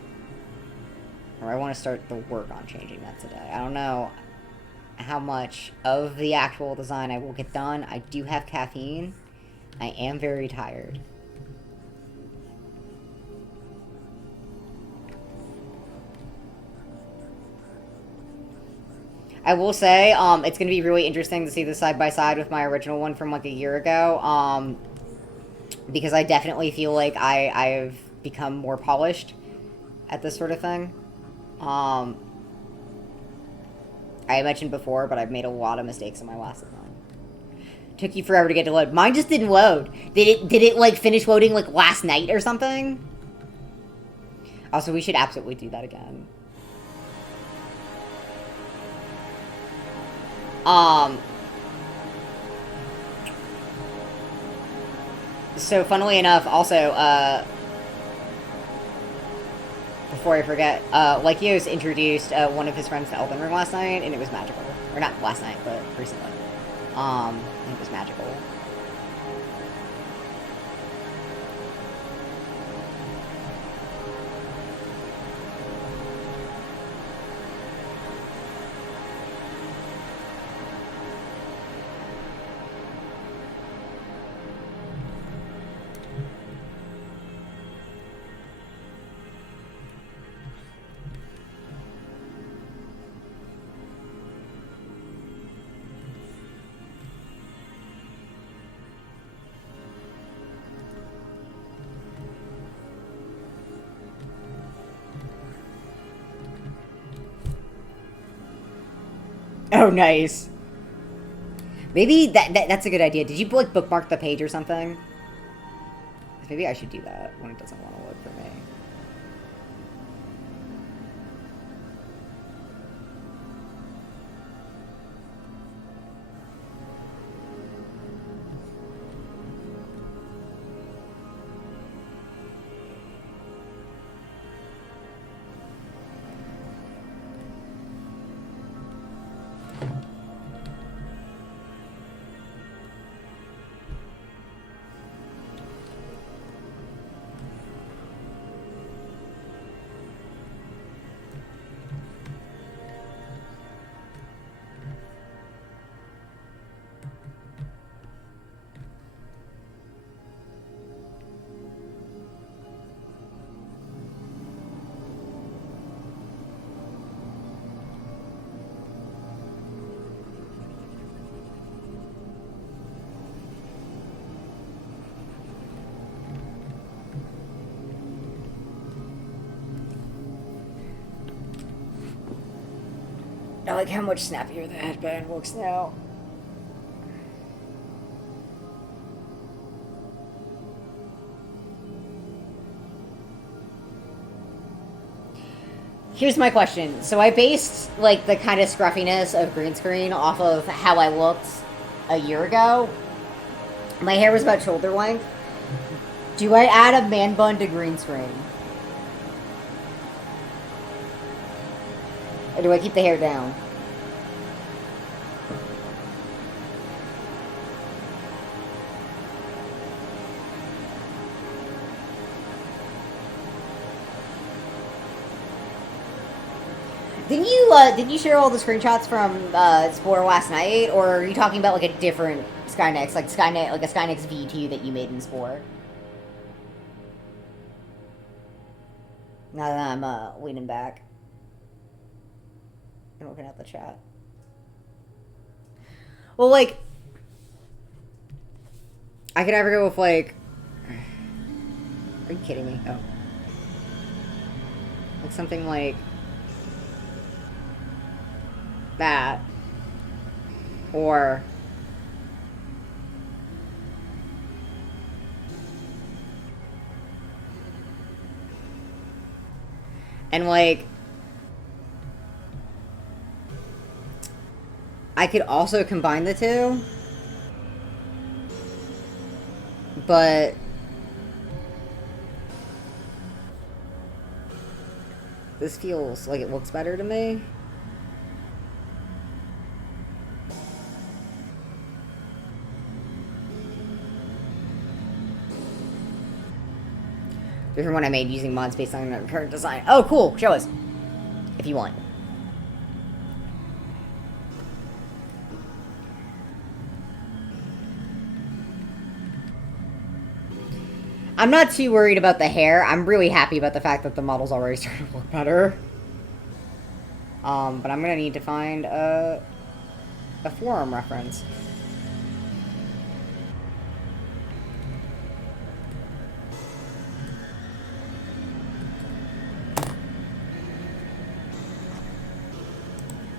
Or I want to start the work on changing that today. I don't know how much of the actual design I will get done. I do have caffeine. I am very tired. I will say, it's going to be really interesting to see this side by side with my original one from, like, a year ago. Because I definitely feel like I've become more polished at this sort of thing. I mentioned before, but I've made a lot of mistakes in my last design. Took you forever to get to load. Mine just didn't load. Did it like finish loading like last night or something? Also, we should absolutely do that again. So funnily enough, also, before I forget, Lykios introduced one of his friends to Elden Ring last night, and it was magical. Or not last night, but recently. It was magical. Oh, nice. Maybe that's a good idea. Did you like bookmark the page or something? Maybe I should do that when it doesn't want to load for me. I like how much snappier the headband looks now. Here's my question. So I based like the kind of scruffiness of green screen off of how I looked a year ago. My hair was about shoulder length. Do I add a man bun to green screen? Or do I keep the hair down? Did you share all the screenshots from Spore last night, or are you talking about like a different Skynex, like Skynet, like a Skynex V2 that you made in Spore? Now that I'm leaning back and looking at the chat. Well, like, I could ever go with like. Are you kidding me? Oh, like something like that, or and like I could also combine the two, but this feels like it looks better to me. Different one I made using mods based on the current design. Oh, cool. Show us. If you want. I'm not too worried about the hair. I'm really happy about the fact that the model's already starting to look better. But I'm gonna need to find a forum reference.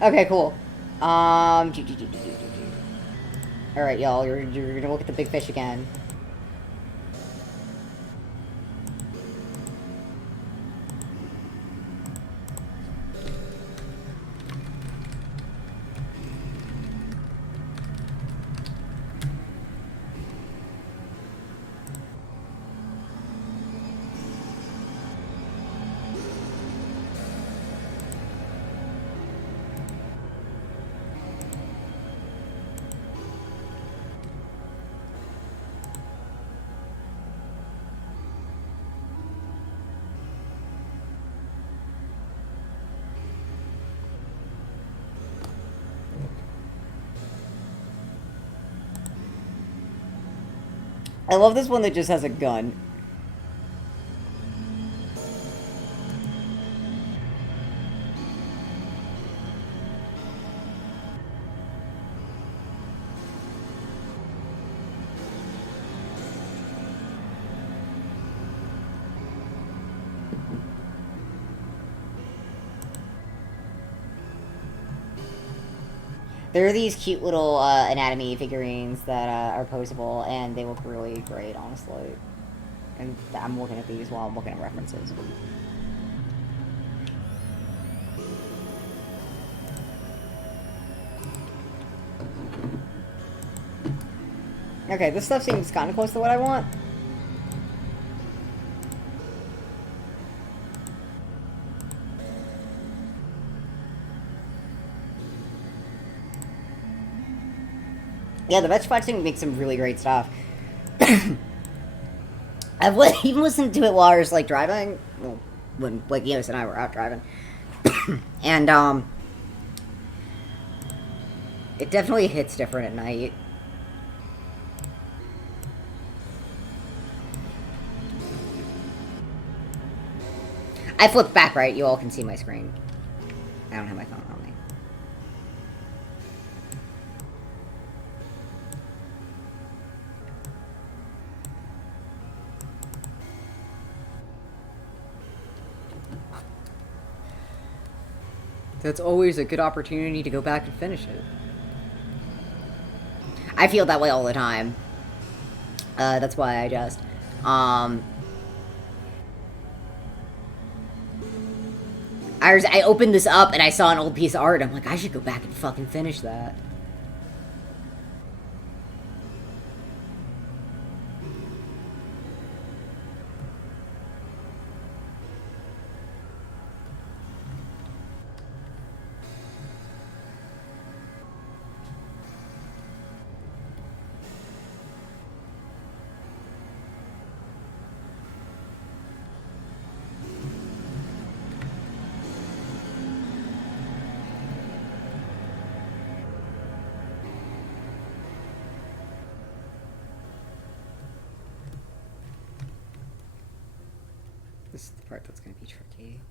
Okay, cool. Alright, y'all, you're gonna look at the big fish again. I love this one that just has a gun. There are these cute little anatomy figurines that are posable, and they look really great, honestly. And I'm looking at these while I'm looking at references. Okay, this stuff seems kind of close to what I want. Yeah, the veg flexing makes some really great stuff. I've even listened to it while I was like driving. Well, when like Enos and I were out driving, and it definitely hits different at night. I flipped back right. You all can see my screen. I don't have my phone on me. That's always a good opportunity to go back and finish it. I feel that way all the time. That's why I just, I opened this up and I saw an old piece of art. I'm like, I should go back and fucking finish that. This is the part that's going to be tricky.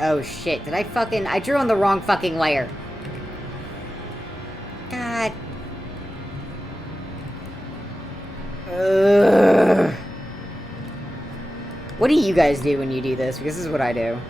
Oh shit, did I drew on the wrong fucking layer. God. Ugh. What do you guys do when you do this? Because this is what I do.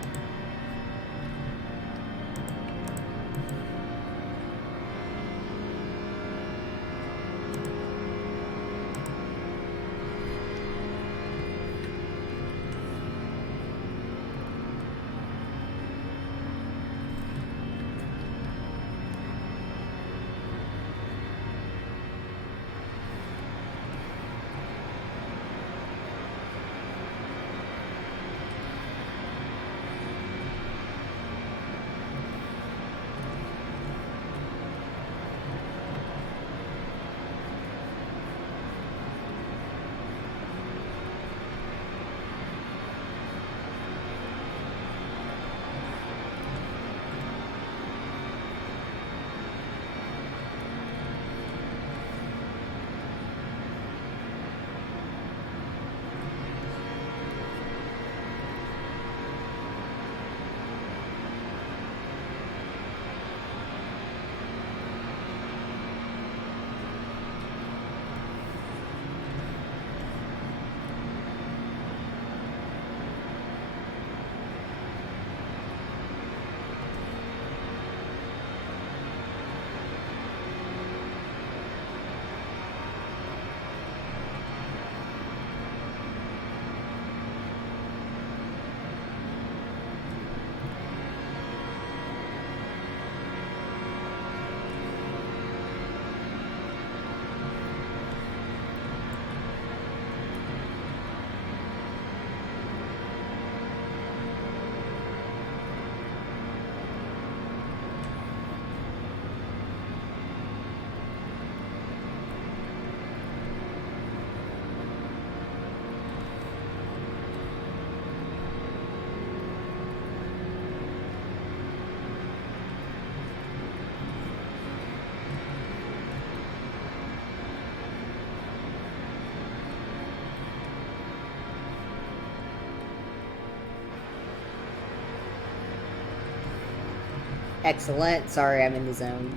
Excellent. Sorry, I'm in the zone.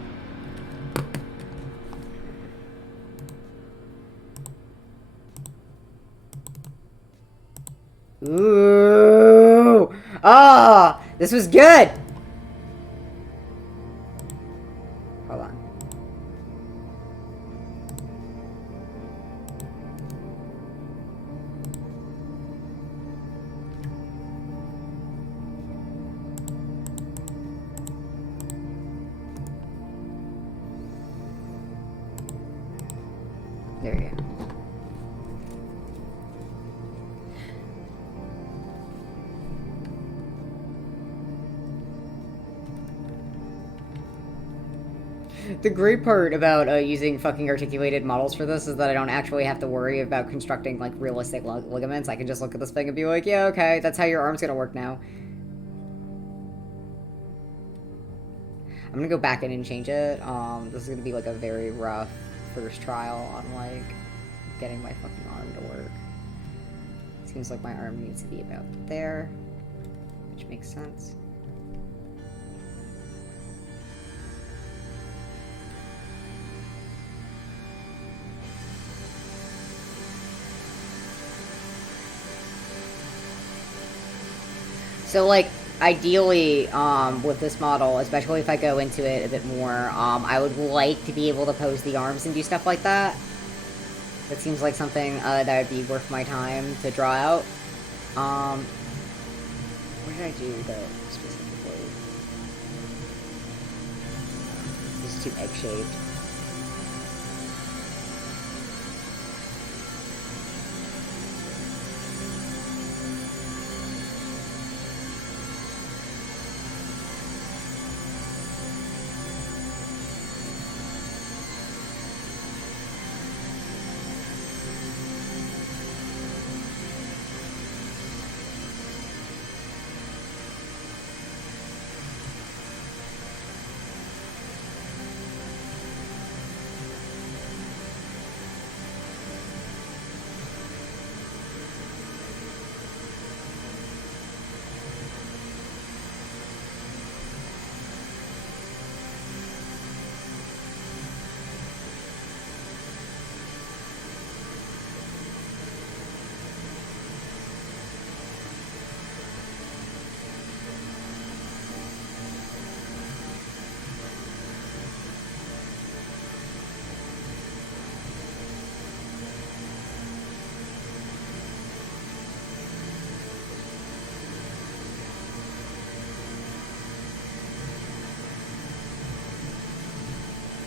Ooh! Ah! Oh, this was good! Hold on. There we go. The great part about using fucking articulated models for this is that I don't actually have to worry about constructing like realistic ligaments. I can just look at this thing and be like, yeah, okay, that's how your arm's gonna work now. I'm gonna go back in and change it. This is gonna be like a very rough first trial on like getting my fucking arm to work. Seems like my arm needs to be about there, which makes sense. So, like, ideally, with this model, especially if I go into it a bit more, I would like to be able to pose the arms and do stuff like that. That seems like something that would be worth my time to draw out. What did I do, though, specifically? This is too egg-shaped.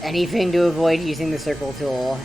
Anything to avoid using the circle tool.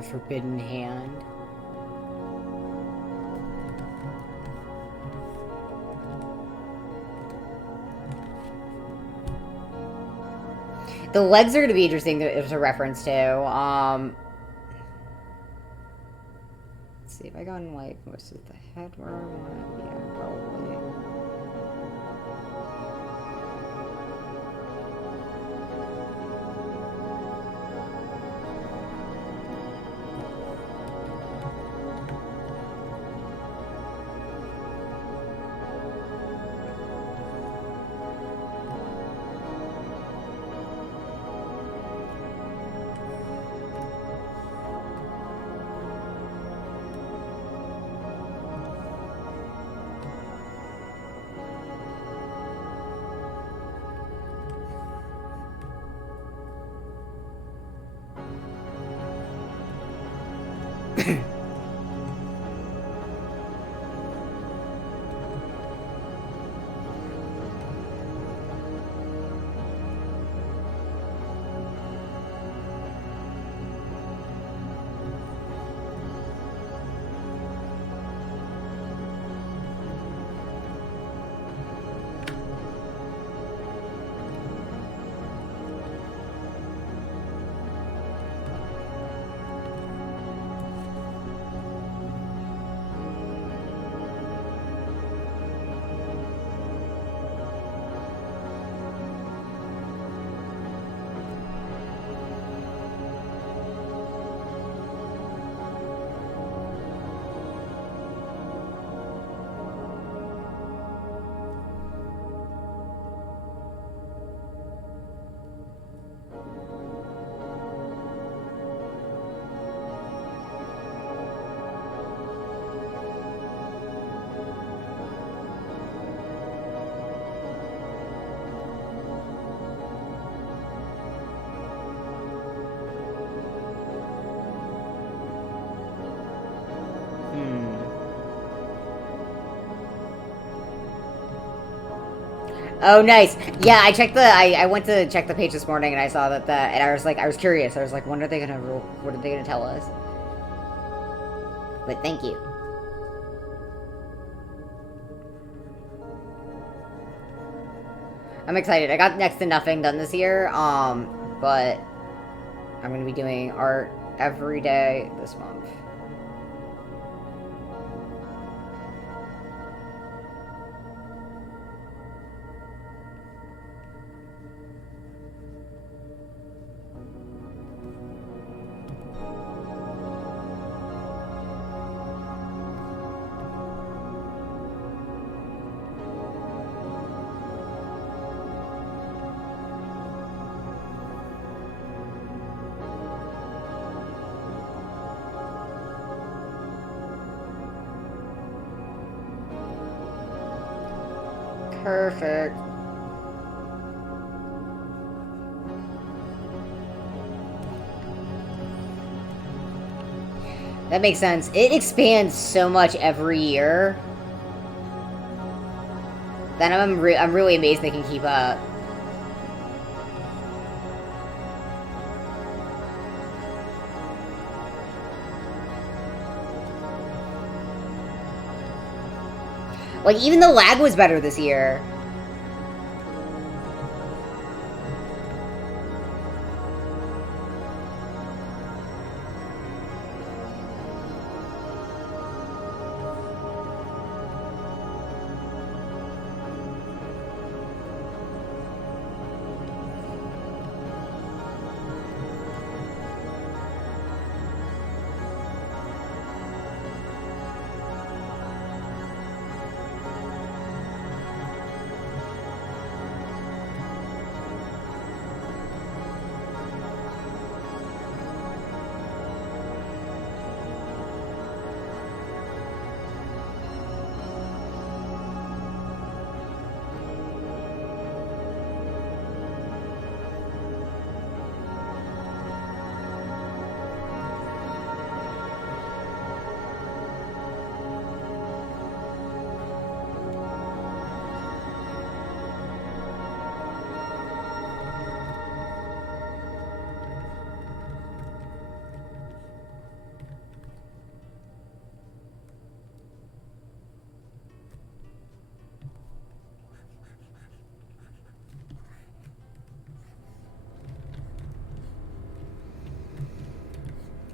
The Forbidden Hand. The legs are going to be interesting to reference to. Let's see if I got in like most of the head where I want it. Yeah, probably. Oh, nice. Yeah, I checked the. I went to check the page this morning and I saw that and I was like, I was curious. I was like, what are they gonna tell us? But thank you. I'm excited. I got next to nothing done this year. But I'm gonna be doing art every day this month. Perfect. That makes sense. It expands so much every year that I'm really amazed they can keep up. Like, even the lag was better this year.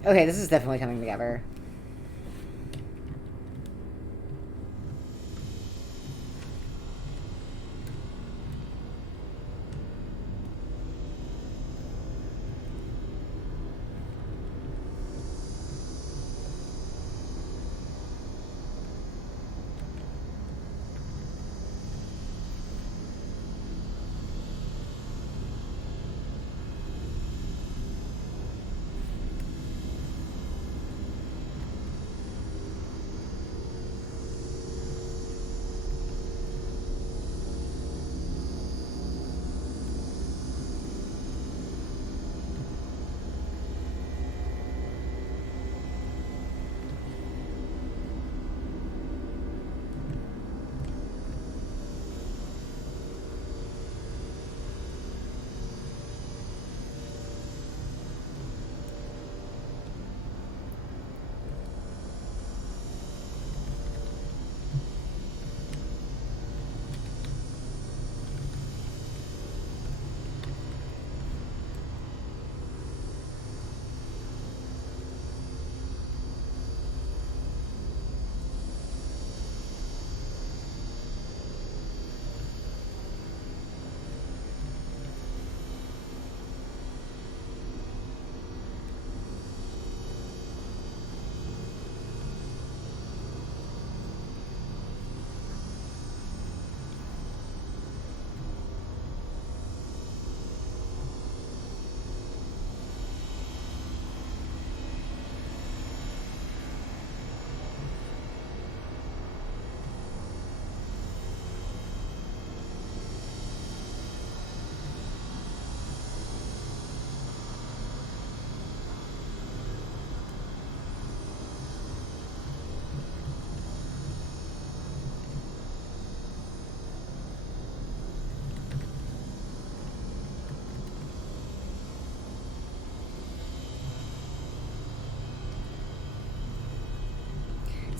Okay, this is definitely coming together.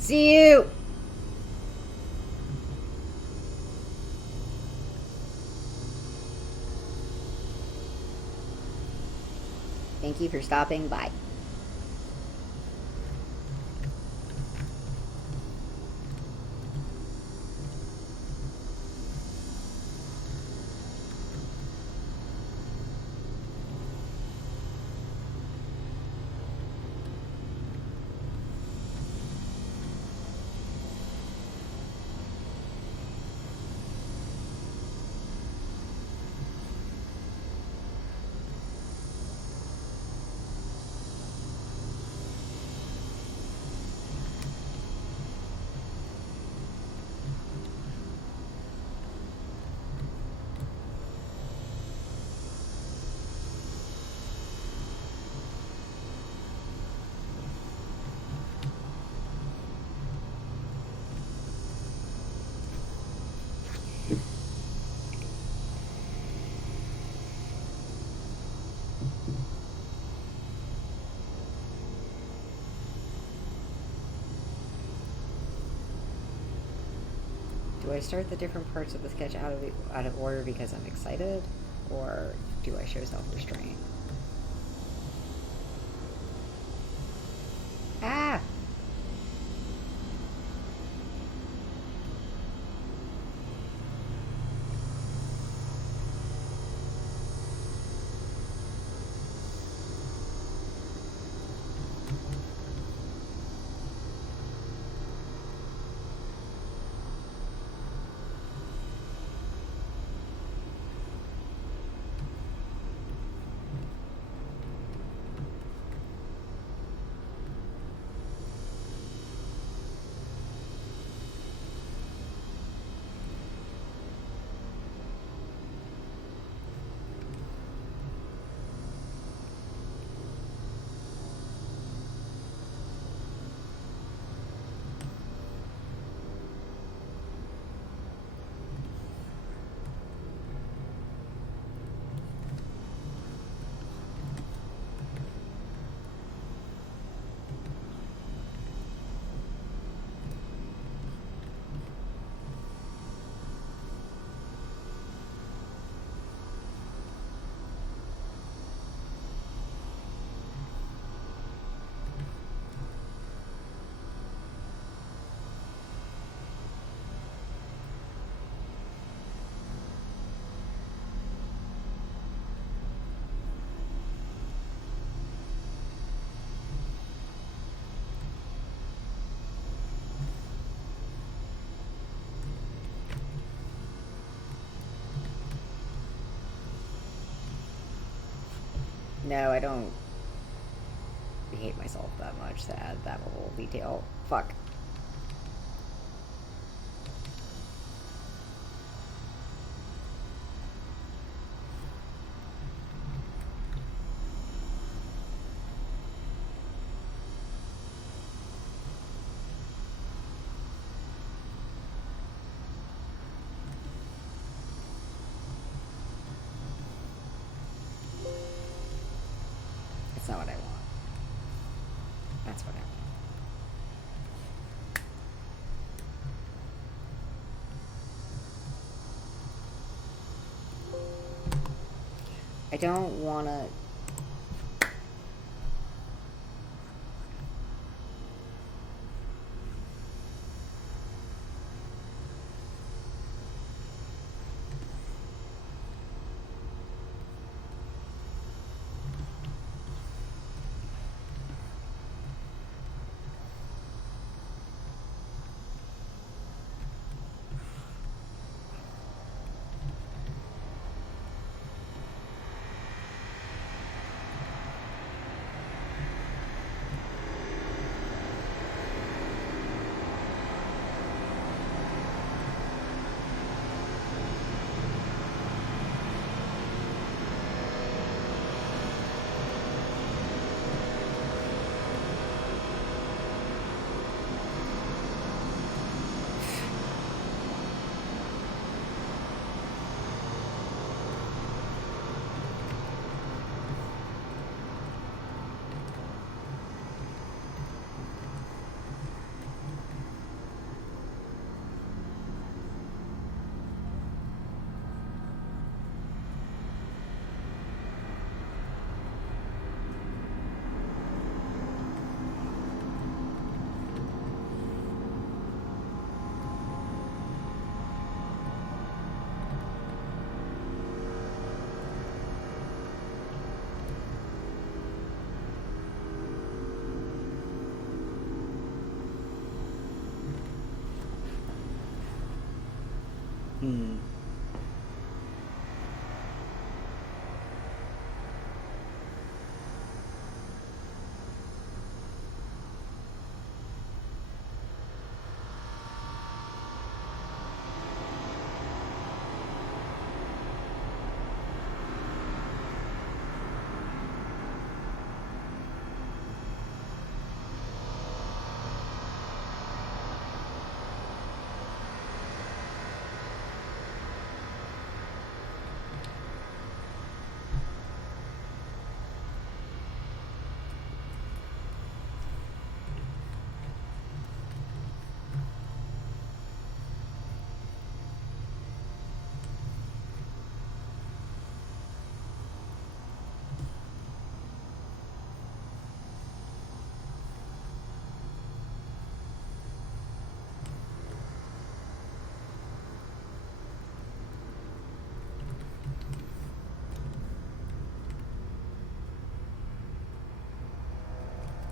See you! Thank you for stopping by. Do I start the different parts of the sketch out of order because I'm excited, or do I show self-restraint? Ah! No, I don't hate myself that much to add that little detail. Fuck. That's not what I want. That's what I want. I don't want to...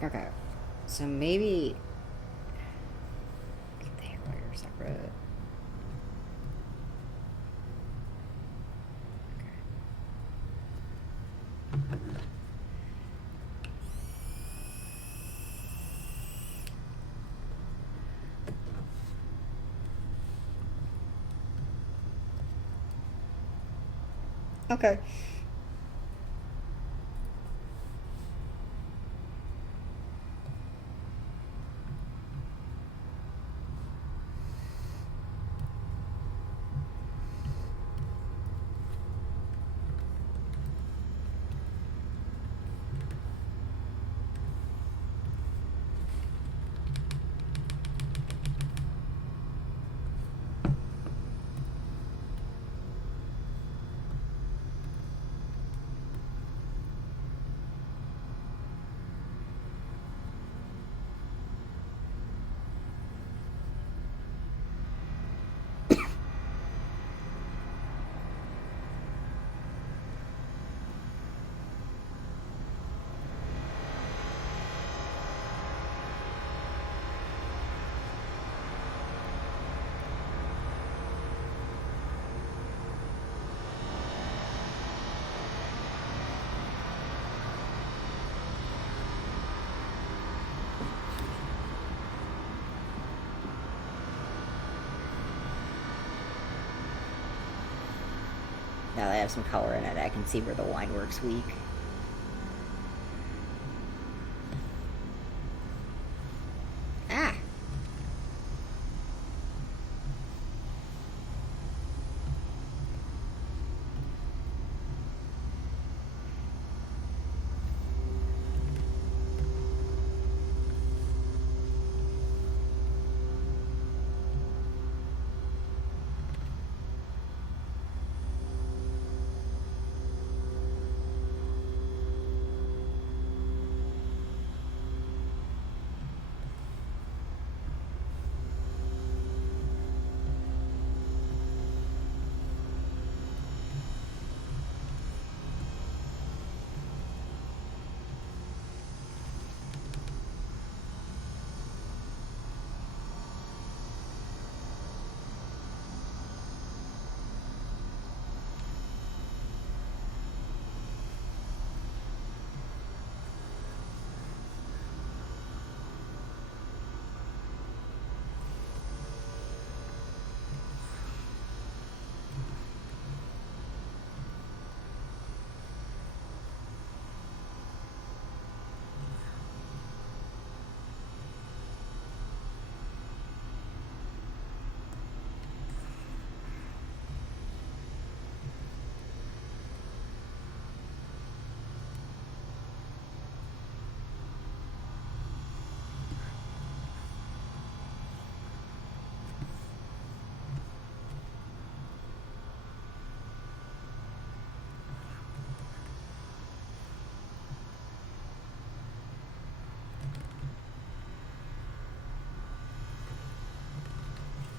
Okay. So maybe... Keep the hair wire separate. Okay. Now that I have some color in it, I can see where the line work's weak. Ah!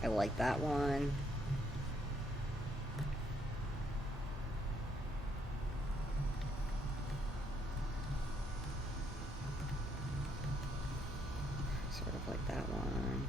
I like that one. Sort of like that one.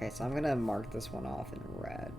Okay, so I'm gonna mark this one off in red.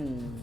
Hmm.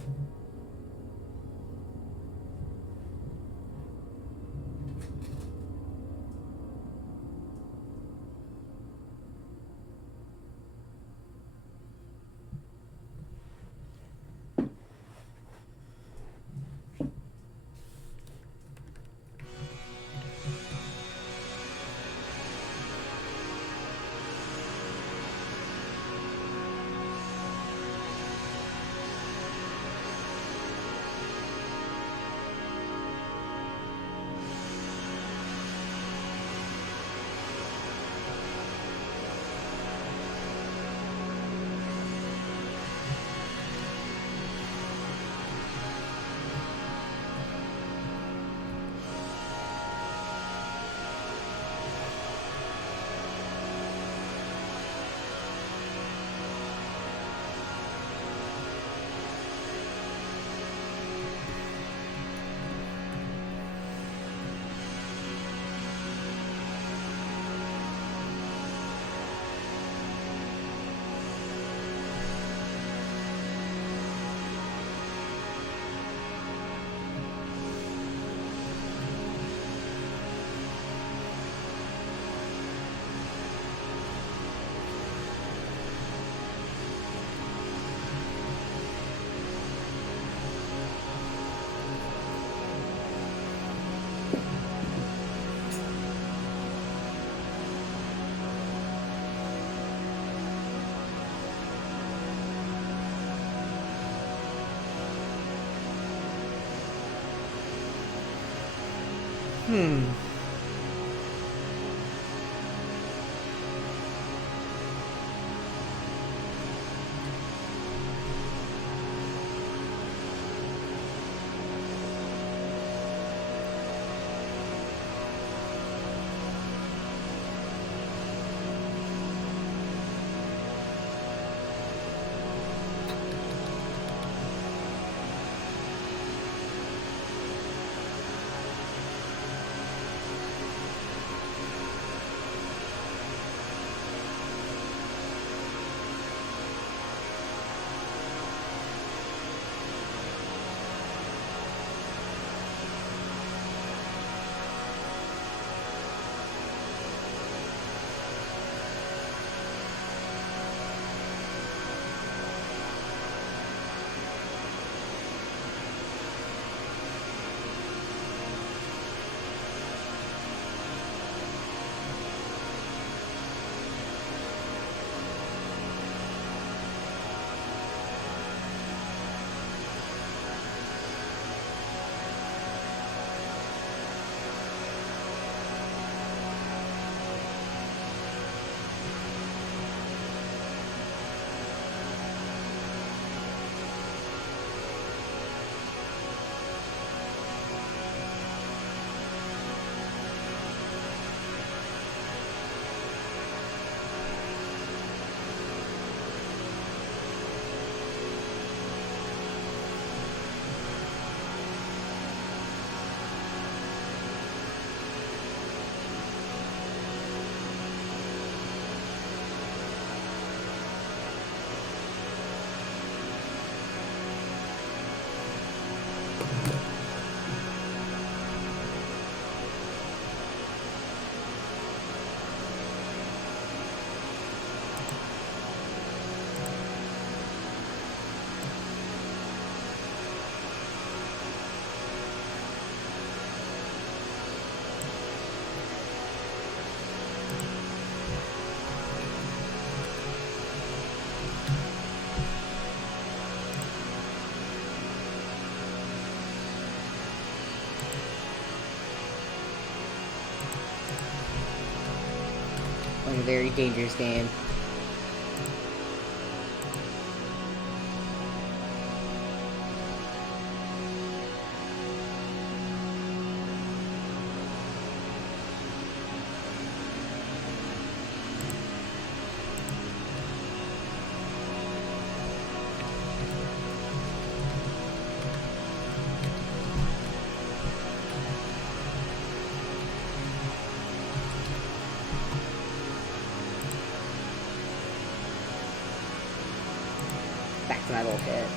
Hmm. Playing a very dangerous game. Back to my bullshit.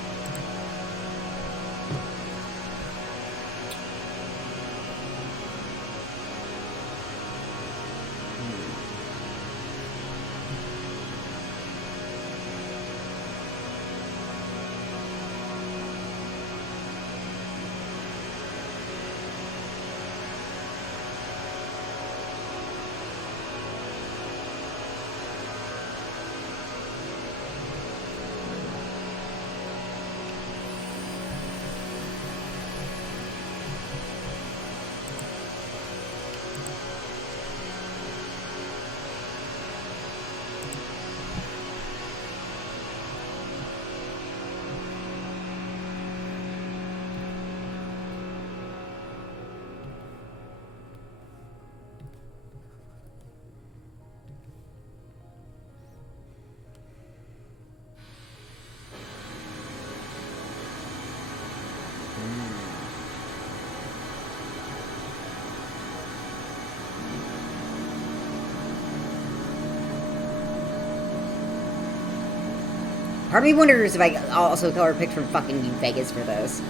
Part of me wonders if I also color picked from fucking New Vegas for this.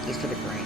At least for the green.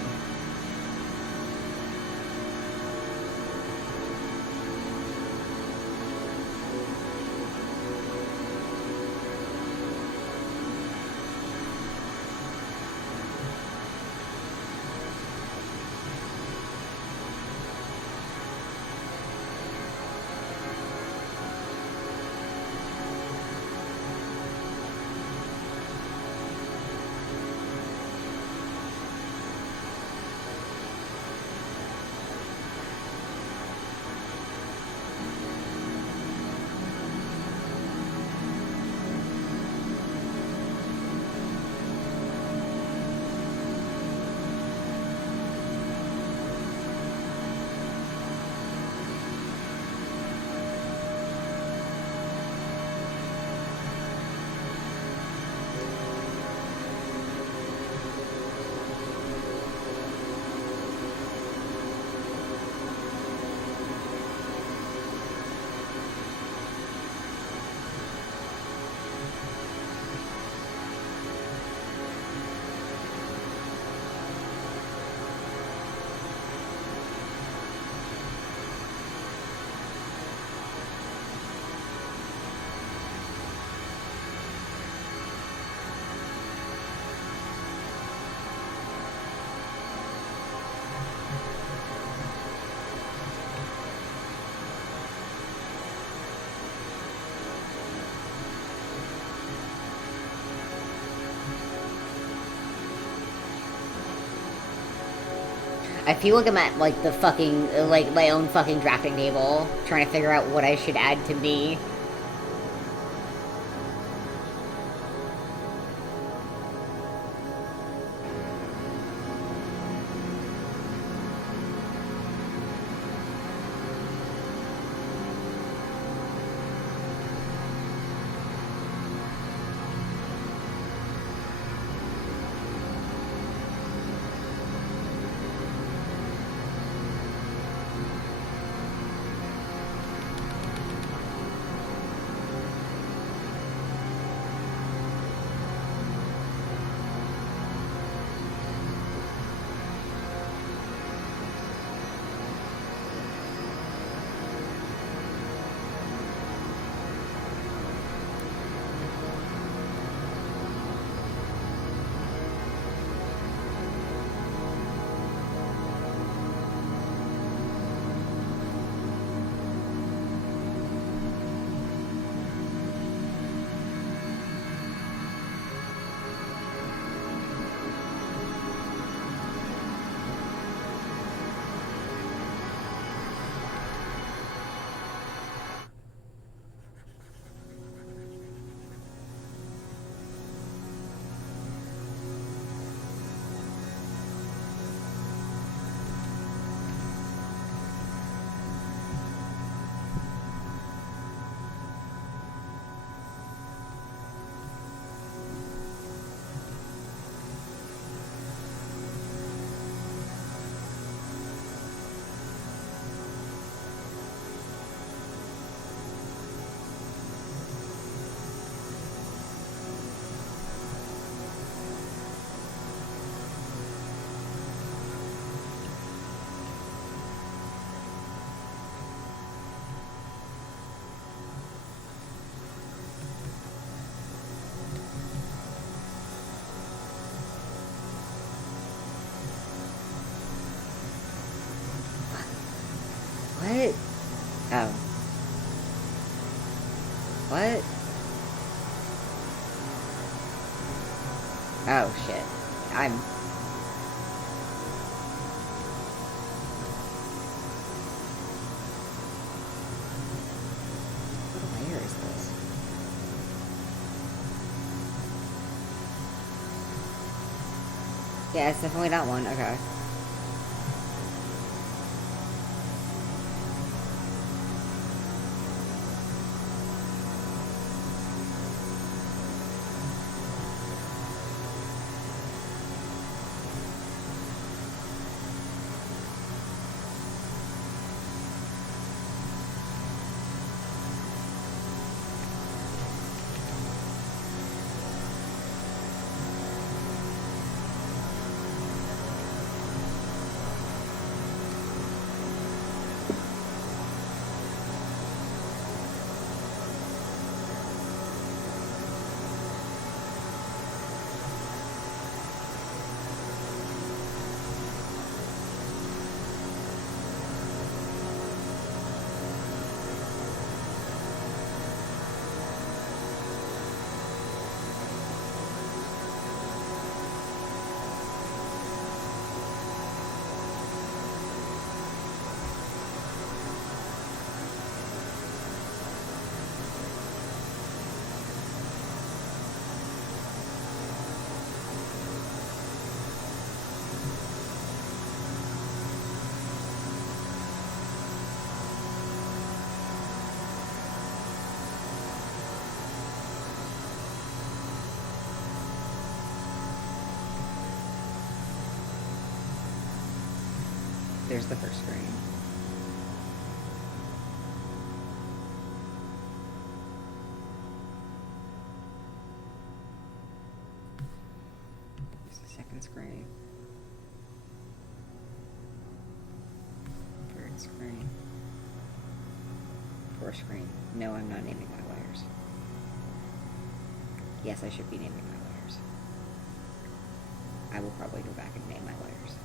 I feel like I'm at, like, the fucking, like, my own fucking drafting table, trying to figure out what I should add to me. What? Oh. What? Oh, shit. I'm... What layer is this? Yeah, it's definitely that one. Okay. There's the first screen. There's the second screen. Third screen. Fourth screen. No, I'm not naming my layers. Yes, I should be naming my layers. I will probably go back and name my layers.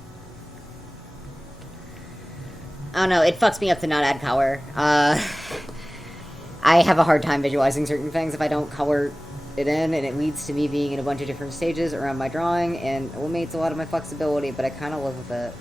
I don't know, it fucks me up to not add color. I have a hard time visualizing certain things if I don't color it in, and it leads to me being in a bunch of different stages around my drawing, and it limits a lot of my flexibility, but I kind of live with it.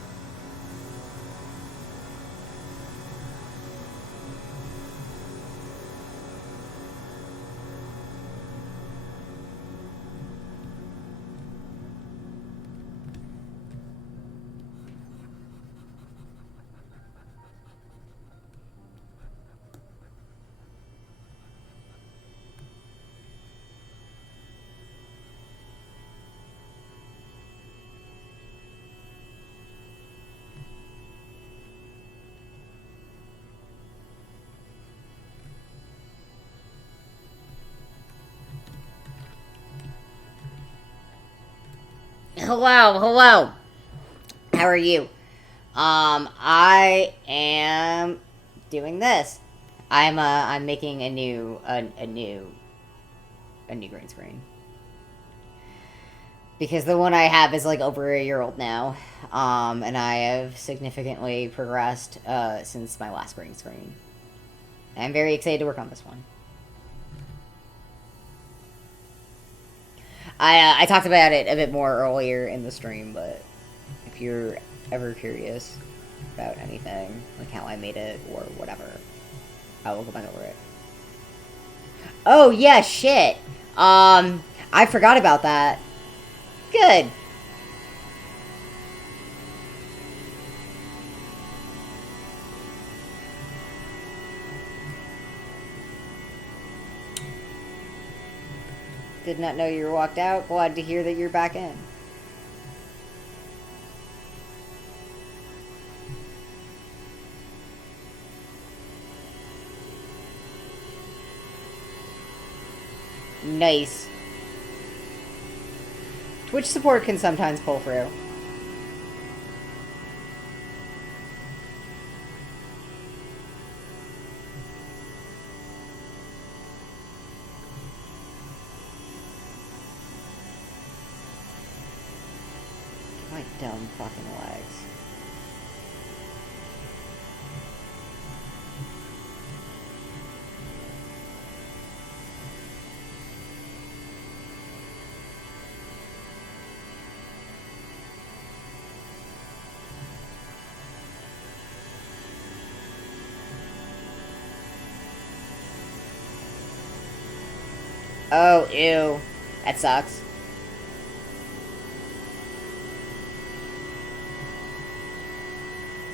Hello, hello. How are you? I am doing this. I'm making a new green screen. Because the one I have is like over a year old now. And I have significantly progressed since my last green screen. I'm very excited to work on this one. I talked about it a bit more earlier in the stream, but if you're ever curious about anything, like how I made it or whatever, I will go back over it. Oh, yeah, shit. I forgot about that. Good. Did not know you were walked out. Glad to hear that you're back in. Nice. Twitch support can sometimes pull through. My dumb fucking legs. Oh, ew. That sucks.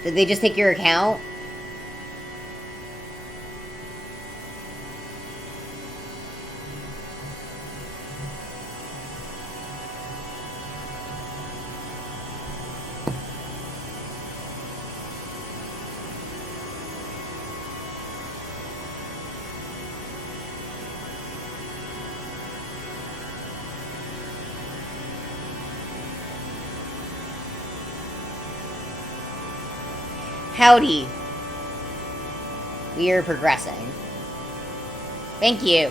Did they just take your account? Howdy. We are progressing. Thank you.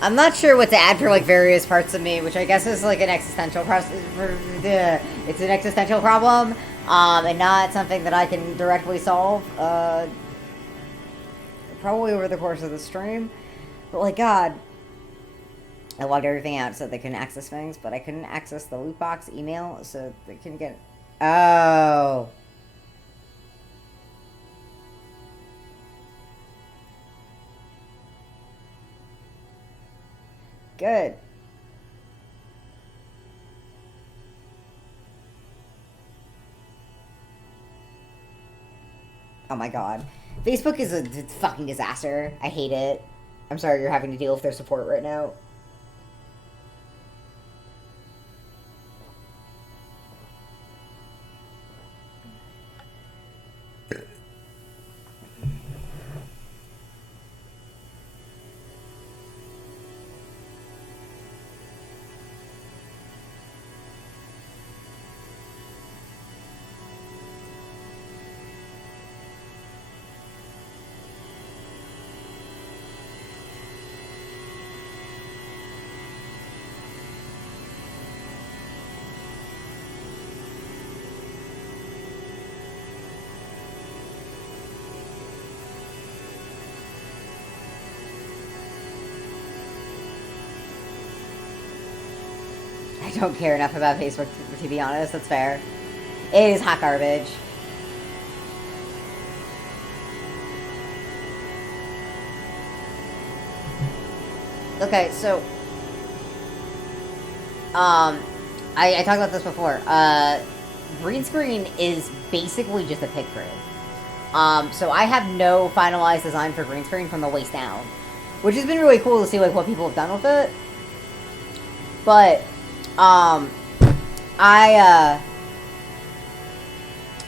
I'm not sure what to add for like various parts of me, which I guess is like an existential it's an existential problem, and not something that I can directly solve. Probably over the course of the stream, but like God. I logged everything out so they couldn't access things, but I couldn't access the loot box email so they couldn't get... Oh. Good. Oh my god. Facebook is a fucking disaster. I hate it. I'm sorry you're having to deal with their support right now. don't care enough about Facebook to be honest. That's fair. It is hot garbage. Okay, so I talked about this before. Green screen is basically just a pick grid. So I have no finalized design for green screen from the waist down, which has been really cool to see like what people have done with it. But I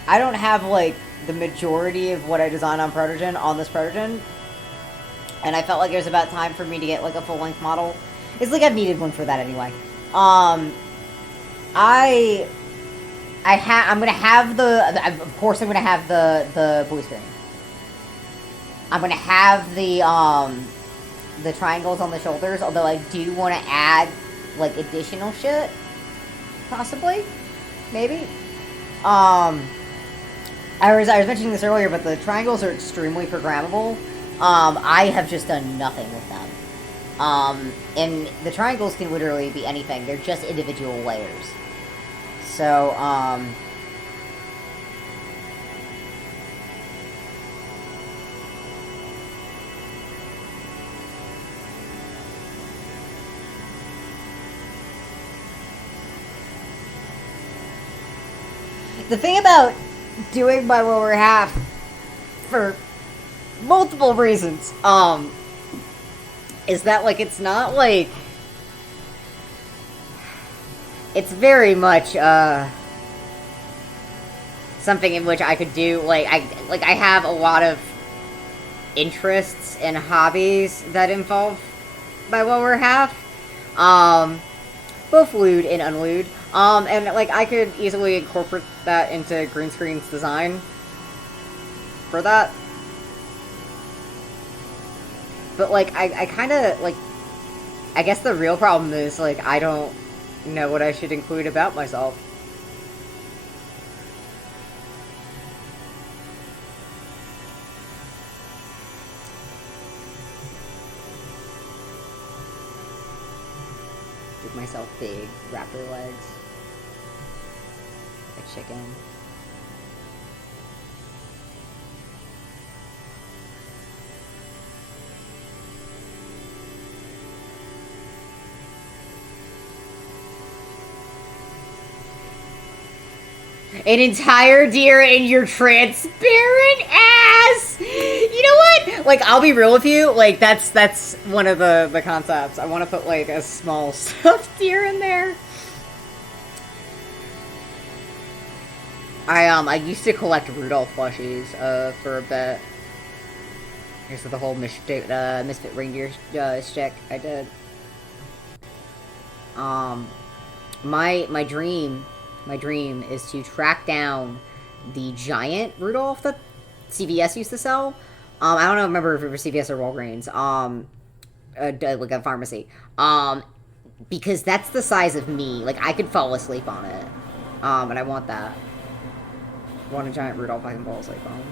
don't have like the majority of what I designed on Protogen on this Protogen, and I felt like it was about time for me to get like a full length model. It's like I've needed one for that anyway. I'm gonna have of course I'm gonna have the blue screen. I'm gonna have the triangles on the shoulders, although I do want to add like additional shit, possibly, maybe. I was mentioning this earlier, but the triangles are extremely programmable. I have just done nothing with them. And the triangles can literally be anything. They're just individual layers. So, the thing about doing my lower half, for multiple reasons, is that, like, it's not, like, it's very much, something in which I could do, like, I have a lot of interests and hobbies that involve my lower half, both lewd and unlewd, and, like, I could easily incorporate that into green screen's design for that. But, like, I kind of, like, I guess the real problem is, like, I don't know what I should include about myself. Give myself big raptor legs. A chicken. An entire deer in your transparent ass! You know what? Like, I'll be real with you. Like, that's one of the concepts. I want to put, like, a small stuffed deer in there. I used to collect Rudolph plushies, for a bit. Here's the whole Misfit Reindeer, stick I did. My dream is to track down the giant Rudolph that CVS used to sell. I don't know, remember if it was CVS or Walgreens. Like a pharmacy. Because that's the size of me. Like, I could fall asleep on it. And I want that. I want a giant Rudolph I can fall asleep on.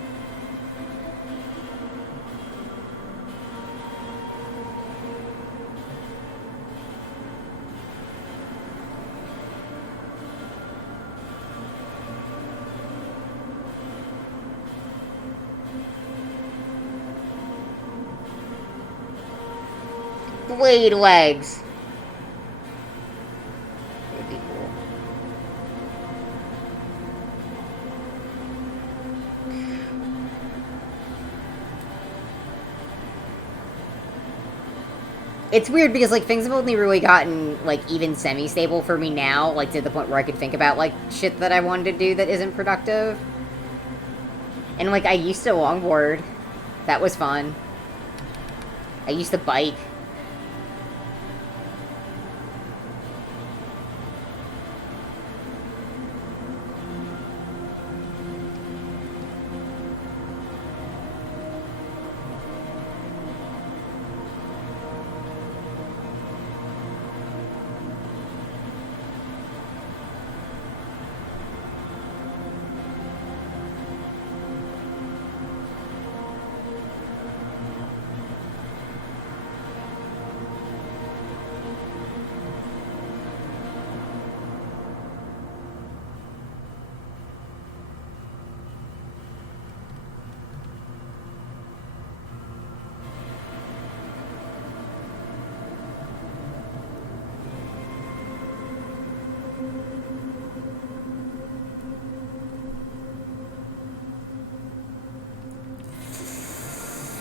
Blade legs. Would be cool. It's weird because, like, things have only really gotten, like, even semi-stable for me now, like, to the point where I could think about, like, shit that I wanted to do that isn't productive. And, like, I used to longboard. That was fun. I used to bike.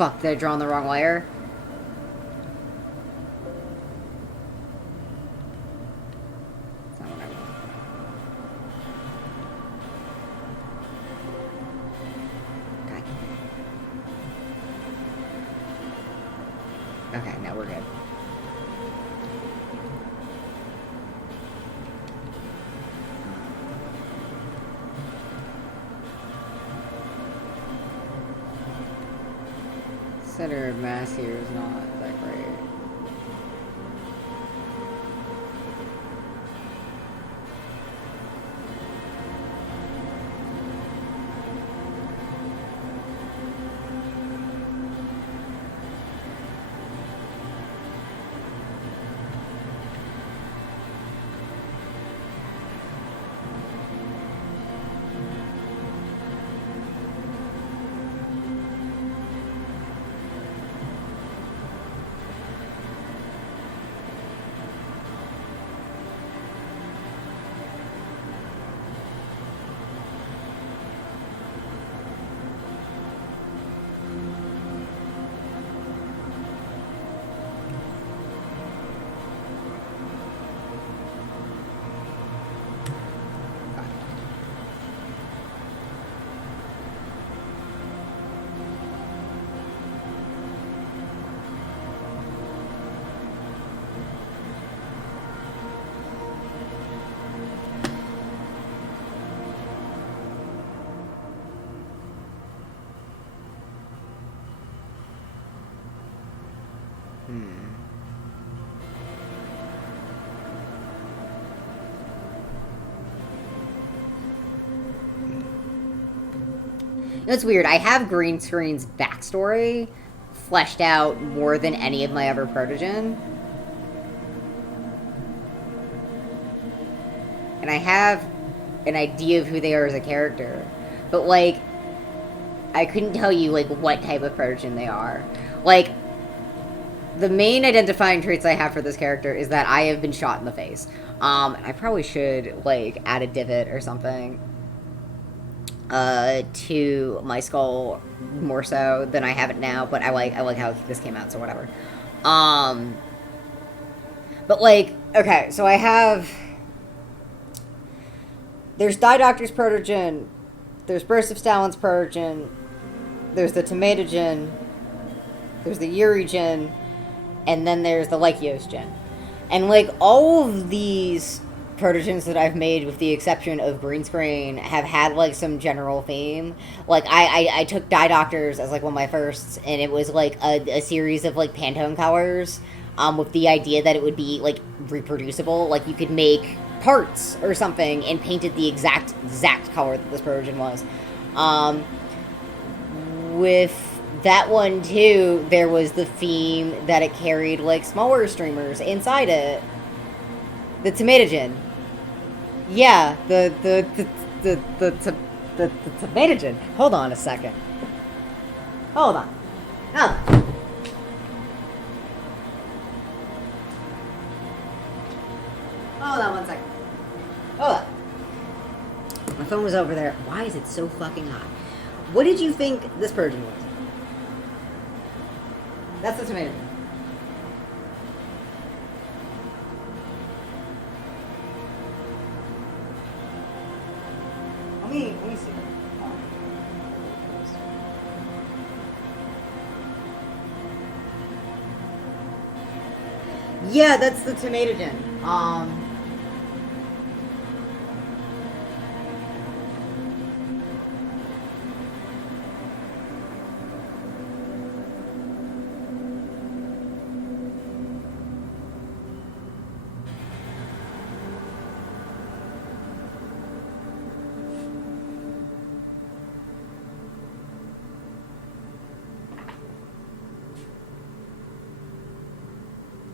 fuck, did I draw on the wrong layer? That's not what I want. Okay, now we're good. Center of mass here is not that great. It's weird. I have Green Screen's backstory fleshed out more than any of my other protogen. And I have an idea of who they are as a character. But, like, I couldn't tell you, like, what type of protogen they are. Like, the main identifying traits I have for this character is that I have been shot in the face. I probably should, like, add a divot or something to my skull more so than I have it now, but I like how this came out, so whatever. But, like, okay, so I have... There's Die Doctor's protogen, there's Burst of Stalin's protogen, there's the Tomatogen, there's the Urigen, and then there's the Lycios gen. And, like, all of these protogens that I've made, with the exception of Green Screen, have had, like, some general theme. Like, I took Die Doctors as, like, one of my firsts, and it was, like, a series of, like, Pantone colors, with the idea that it would be, like, reproducible. Like, you could make parts or something and paint it the exact color that this protogen was. With that one, too, there was the theme that it carried, like, smaller streamers inside it. The Tomatogen. Yeah, the Tomatogen. Hold on a second. Hold on. Hold on one second. Hold on. My phone was over there. Why is it so fucking hot? What did you think this protogen was? That's the tomato. Let me see. Yeah, that's the Tomatogen.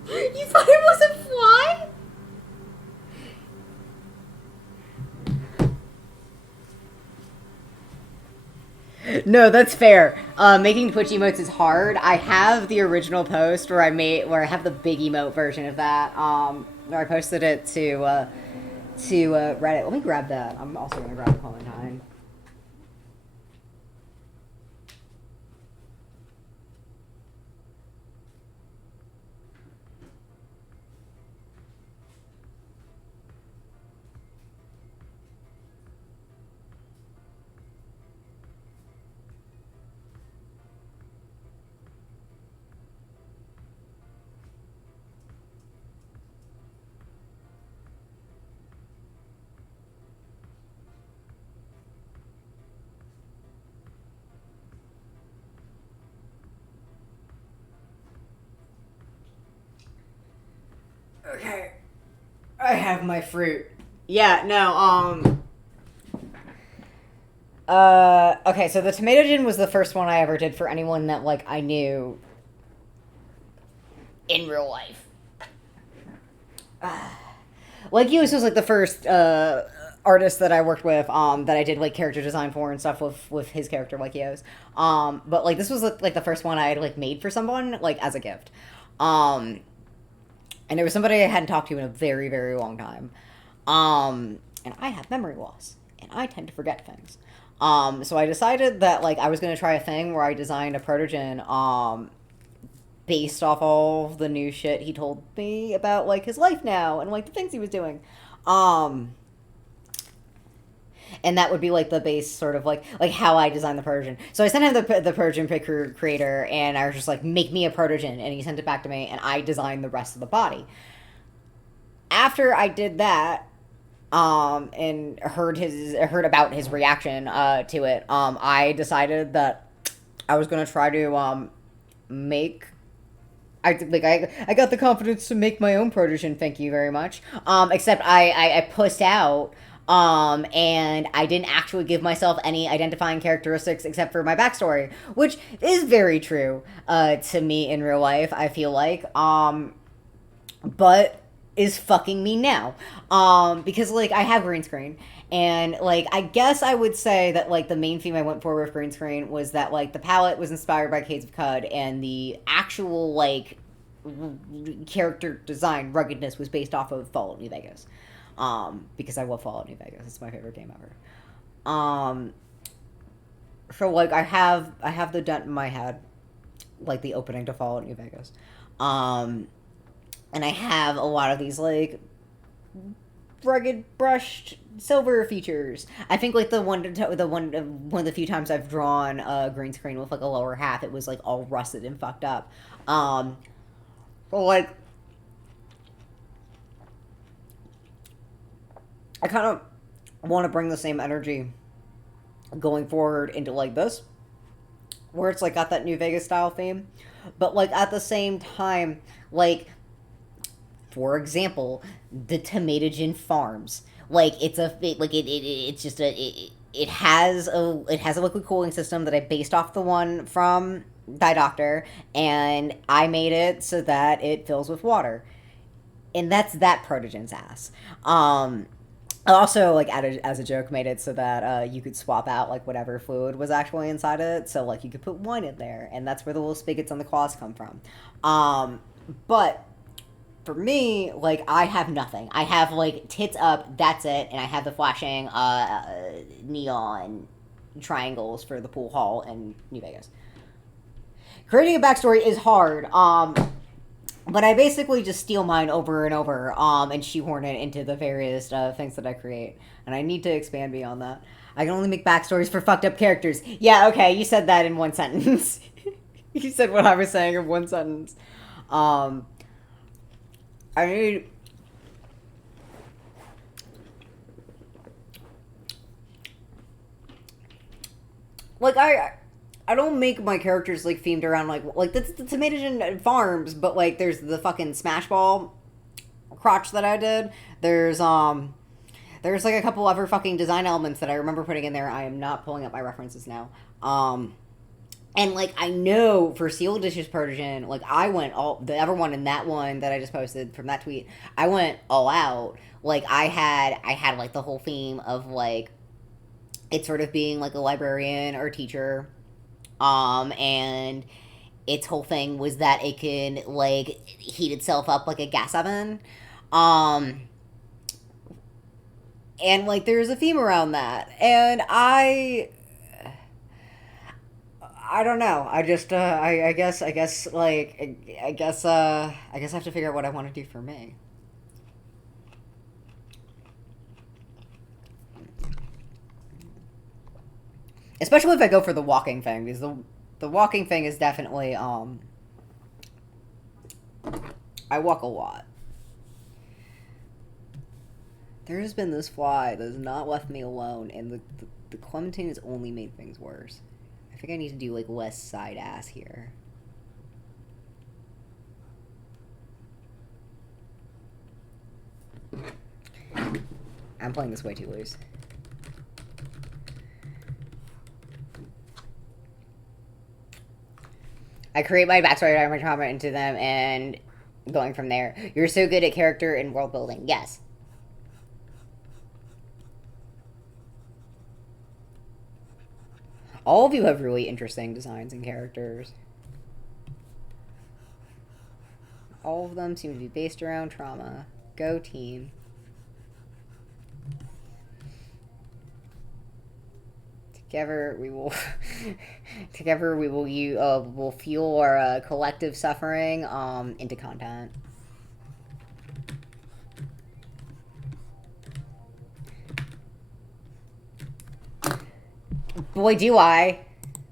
You thought it was a fly? No, that's fair. Making Twitch emotes is hard. I have the original post where I have the big emote version of that. Where I posted it to Reddit. Let me grab that. I'm also gonna grab Clementine. Okay. I have my fruit. Yeah, no, okay, so the tomato gin was the first one I ever did for anyone that, like, I knew in real life. Like, Hughes was, like, the first, artist that I worked with, that I did, like, character design for and stuff with his character, like Hughes. But, like, this was, like, the first one I had, like, made for someone, like, as a gift. Um, and it was somebody I hadn't talked to in a very, very long time. And I have memory loss, and I tend to forget things. So I decided that like I was gonna try a thing where I designed a protogen, based off all the new shit he told me about like his life now and like the things he was doing. Um, and that would be like the base sort of like how I designed the protogen. So I sent him the protogen pick creator, and I was just like, make me a protogen, and he sent it back to me, and I designed the rest of the body. After I did that, and heard about his reaction to it, I decided that I was gonna try to make. I got the confidence to make my own protogen. Thank you very much. Except I pussed out. And I didn't actually give myself any identifying characteristics except for my backstory, which is very true to me in real life. I feel like, but is fucking me now, because like I have green screen, and like I guess I would say that like the main theme I went for with green screen was that like the palette was inspired by Caves of Cud, and the actual like character design ruggedness was based off of Fallout New Vegas, because I love Fallout New Vegas. It's my favorite game ever. So like I have the dent in my head, like the opening to Fallout New Vegas. um and I have a lot of these like rugged brushed silver features. I think like the one of the few times I've drawn a green screen with like a lower half, it was like all rusted and fucked up. But like I kind of want to bring the same energy going forward into like this, where it's like got that New Vegas style theme, but like at the same time, like for example, the Tomatogen Farms. Like it's just it has a liquid cooling system that I based off the one from Die Doctor, and I made it so that it fills with water, and that's that protogen's ass. I also like added as a joke made it so that you could swap out like whatever fluid was actually inside it, so like you could put wine in there, and that's where the little spigots on the claws come from. But for me, like I have nothing. I have like tits up, that's it, and I have the flashing neon triangles for the pool hall in New Vegas. Creating a backstory is hard. But I basically just steal mine over and over, and shoehorn it into the various things that I create. And I need to expand beyond that. I can only make backstories for fucked up characters. Yeah, okay, you said that in one sentence. You said what I was saying in one sentence. Um, I need. Like, I don't make my characters like themed around like the Tomato Farms, but like there's the fucking Smash Ball crotch that I did. There's like a couple other fucking design elements that I remember putting in there. I am not pulling up my references now. And like I know for Seal Dishes Persian, like I went all the other one and that one that I just posted from that tweet, I went all out. Like I had like the whole theme of like it sort of being like a librarian or teacher, and its whole thing was that it can like heat itself up like a gas oven. Um, and like there's a theme around that, and I don't know. I just I guess like I guess I have to figure out what I want to do for me. Especially if I go for the walking thing, because the walking thing is definitely I walk a lot. There has been this fly that has not left me alone, and the clementine has only made things worse. I think I need to do like less side ass here. I'm playing this way too loose. I create my backstory, I my trauma into them, and going from there. You're so good at character and world building. Yes. All of you have really interesting designs and characters. All of them seem to be based around trauma. Go team. Together we will will fuel our collective suffering into content. Boy, do I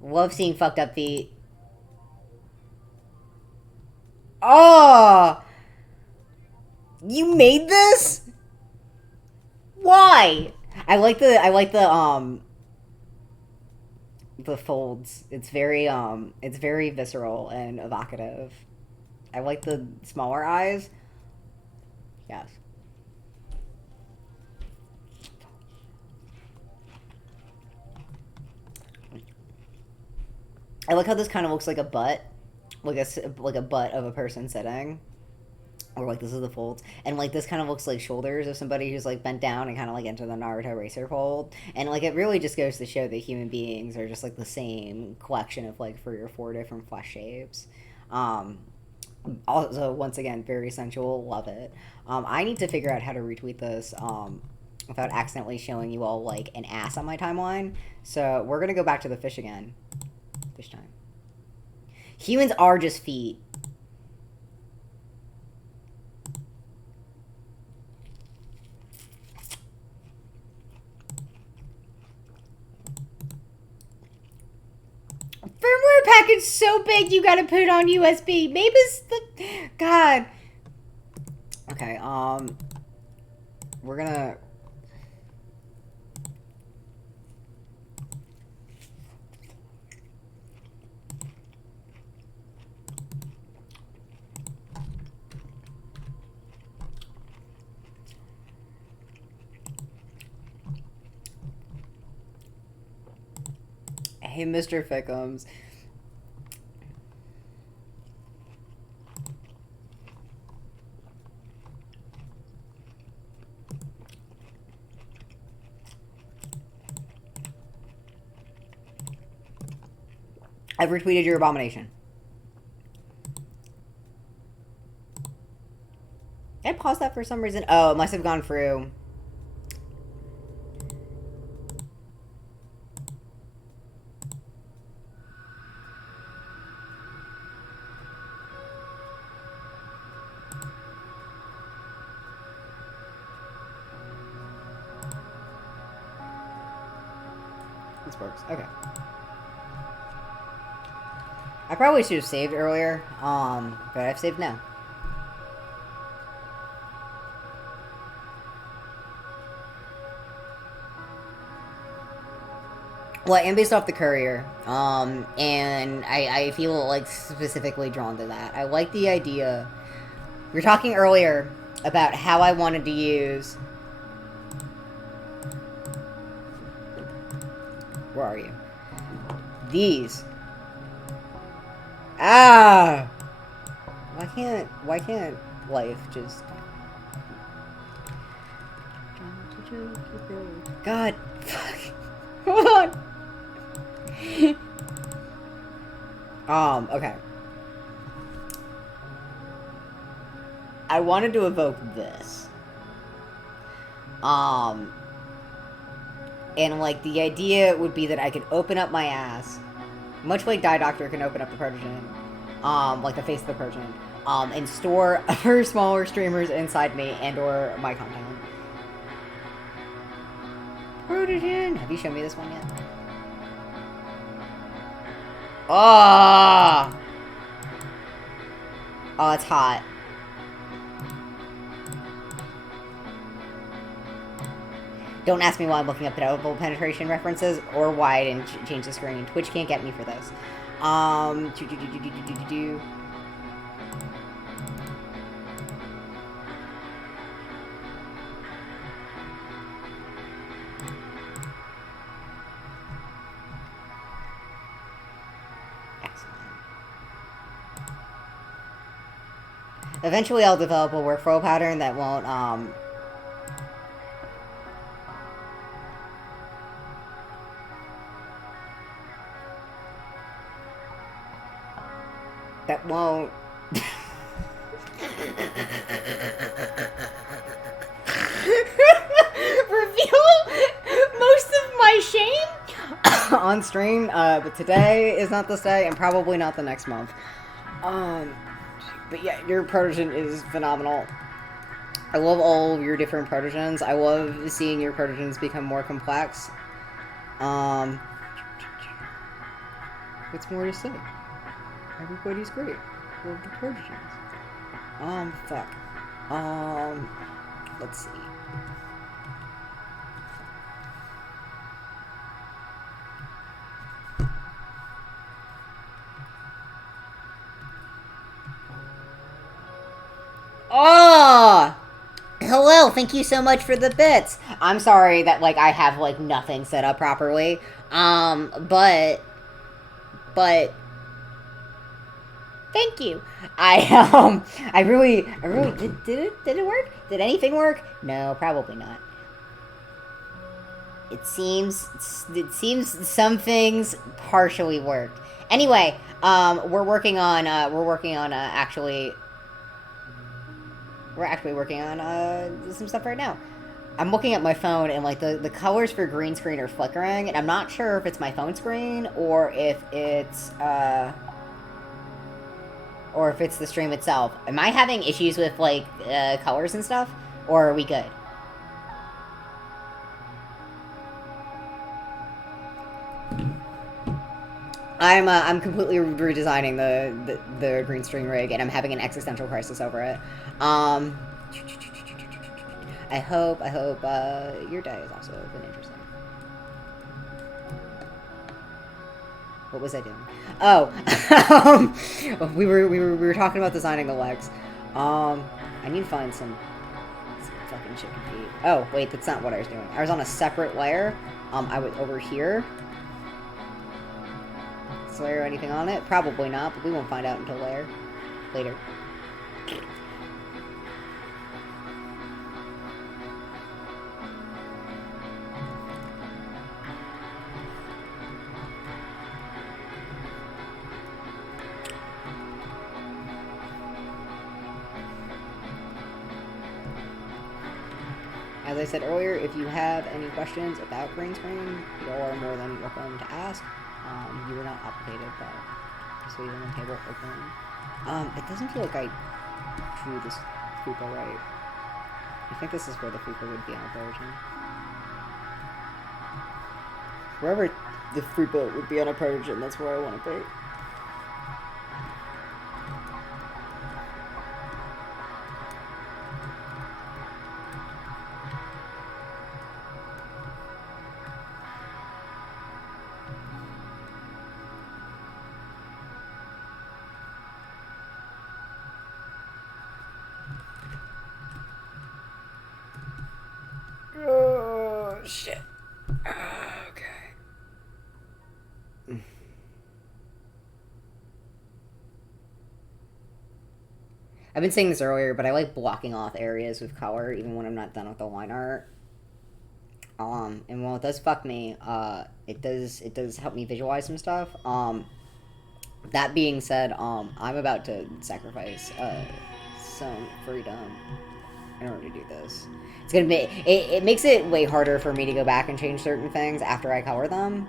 love seeing fucked up feet. Oh, you made this? Why? I like the folds. It's very visceral and evocative. I like the smaller eyes. Yes. I like how this kind of looks like a butt, like a butt of a person sitting, or like this is the folds, and like this kind of looks like shoulders of somebody who's like bent down and kind of like into the Naruto racer fold, and like it really just goes to show that human beings are just like the same collection of like 3 or 4 different flesh shapes. Also, once again, very sensual. Love it. I need to figure out how to retweet this without accidentally showing you all like an ass on my timeline. So we're gonna go back to the fish again. Fish time. Humans are just feet. Firmware package so big you gotta put it on USB. Maybe it's the... God. Okay, we're gonna... Hey, Mr. Fickums. I've retweeted your abomination. I paused that for some reason. Oh, it must have gone through. This works. Okay. I probably should have saved earlier, but I've saved now. Well, I am based off the Courier, and I feel, like, specifically drawn to that. I like the idea. We were talking earlier about how I wanted to use... Where are you? These. Ah! Why can't life just... God, fuck. Hold on. Okay. I wanted to evoke this. And, like, the idea would be that I could open up my ass, much like Die Doctor can open up the Persian, like the face of the Persian, and store other smaller streamers inside me and or my content. Protogen! Have you shown me this one yet? Oh! Oh, it's hot. Don't ask me why I'm looking up double penetration references or why I didn't change the screen. Twitch can't get me for this. Eventually I'll develop a workflow pattern that won't, that won't reveal most of my shame on stream, but today is not this day, and probably not the next month. But yeah, your protogen is phenomenal. I love all of your different protogens. I love seeing your protogens become more complex. What's more to say? Everybody's great. Love the protogens. Fuck. Let's see. Oh! Hello, thank you so much for the bits. I'm sorry that, like, I have, like, nothing set up properly. But... Thank you. I really, did it work? Did anything work? No, probably not. It seems some things partially worked. Anyway, we're actually working on some stuff right now. I'm looking at my phone and like the colors for green screen are flickering, and I'm not sure if it's my phone screen or if it's the stream itself. Am I having issues with like colors and stuff, or are we good? I'm completely redesigning the green screen rig, and I'm having an existential crisis over it. I hope your day has also been interesting. What was I doing? Oh, we were talking about designing the legs. I need to find some fucking chicken feet. Oh wait, that's not what I was doing. I was on a separate layer. I was over here. Is there anything on it? Probably not, but we won't find out until later. As I said earlier, if you have any questions about green screen, you are more than welcome to ask. You are not obligated, but just leaving the table open. It doesn't feel like I drew this fupa right. I think this is where the fupa would be on a version. Wherever the fupa would be on a protogen, that's where I want to be. Oh, shit. Okay. I've been saying this earlier, but I like blocking off areas with color even when I'm not done with the line art. And while it does fuck me, it does help me visualize some stuff. That being said, I'm about to sacrifice some freedom in order to do this. It's gonna be it makes it way harder for me to go back and change certain things after I color them.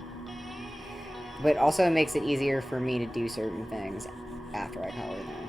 But also it makes it easier for me to do certain things after I color them.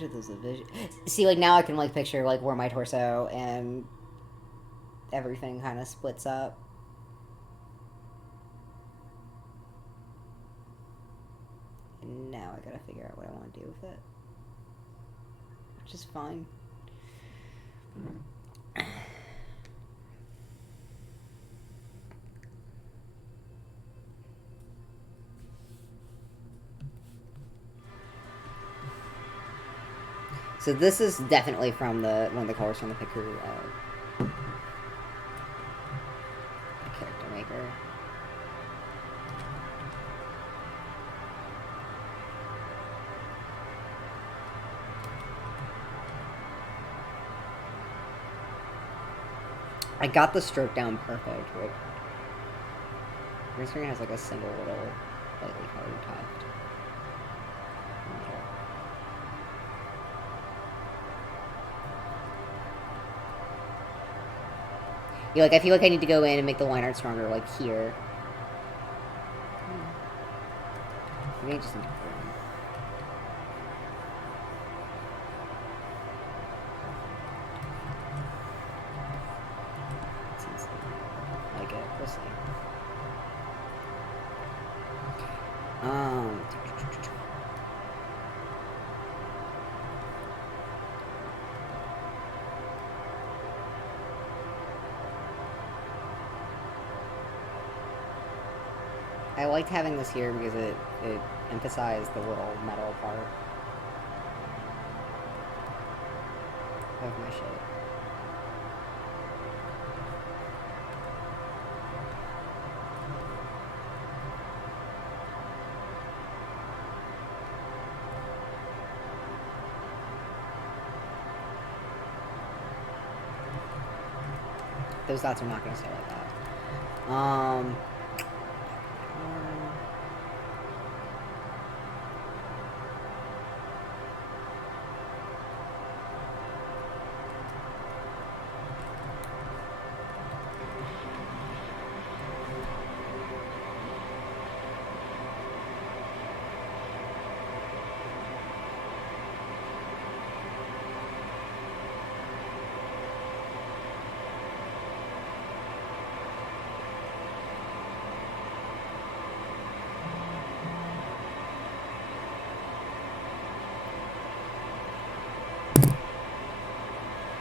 wish it was a vision. See, like, now I can, like, picture, like, where my torso and everything kind of splits up. And now I gotta figure out what I want to do with it. Which is fine. So this is definitely from one of the colors from the picker character maker. I got the stroke down perfect, right? Green screen has like a single little lightly colored tuft. Yeah, like, I feel like I need to go in and make the line art stronger, like, here. Maybe I just need to put it in. Seems like it. We'll see. I liked having this here because it emphasized the little metal part of my shit. Those dots are not going to stay like that.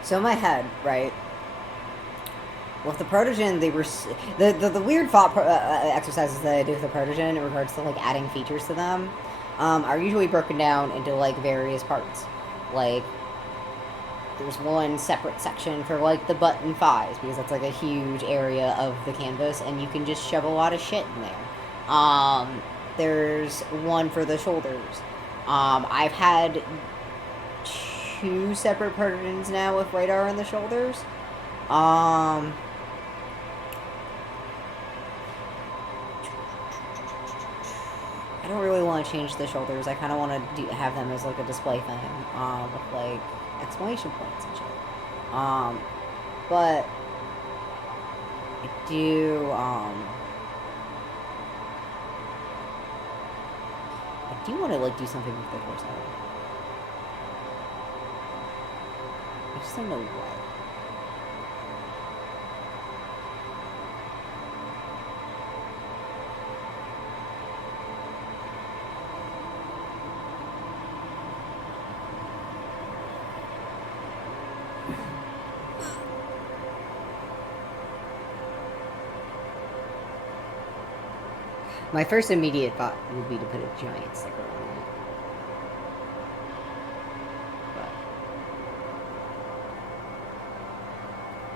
So in my head, right? Well, with the protogen, they were the weird thought exercises that I do with the protogen in regards to like adding features to them are usually broken down into like various parts. Like there's one separate section for like the butt and thighs because that's like a huge area of the canvas, and you can just shove a lot of shit in there. There's one for the shoulders. I've had two separate protogens now with radar on the shoulders. I don't really want to change the shoulders. I kind of want to have them as like a display thing, with like exclamation points and shit. But I do, want to like do something with the torso. I just don't know what. My first immediate thought would be to put a giant sticker on it. But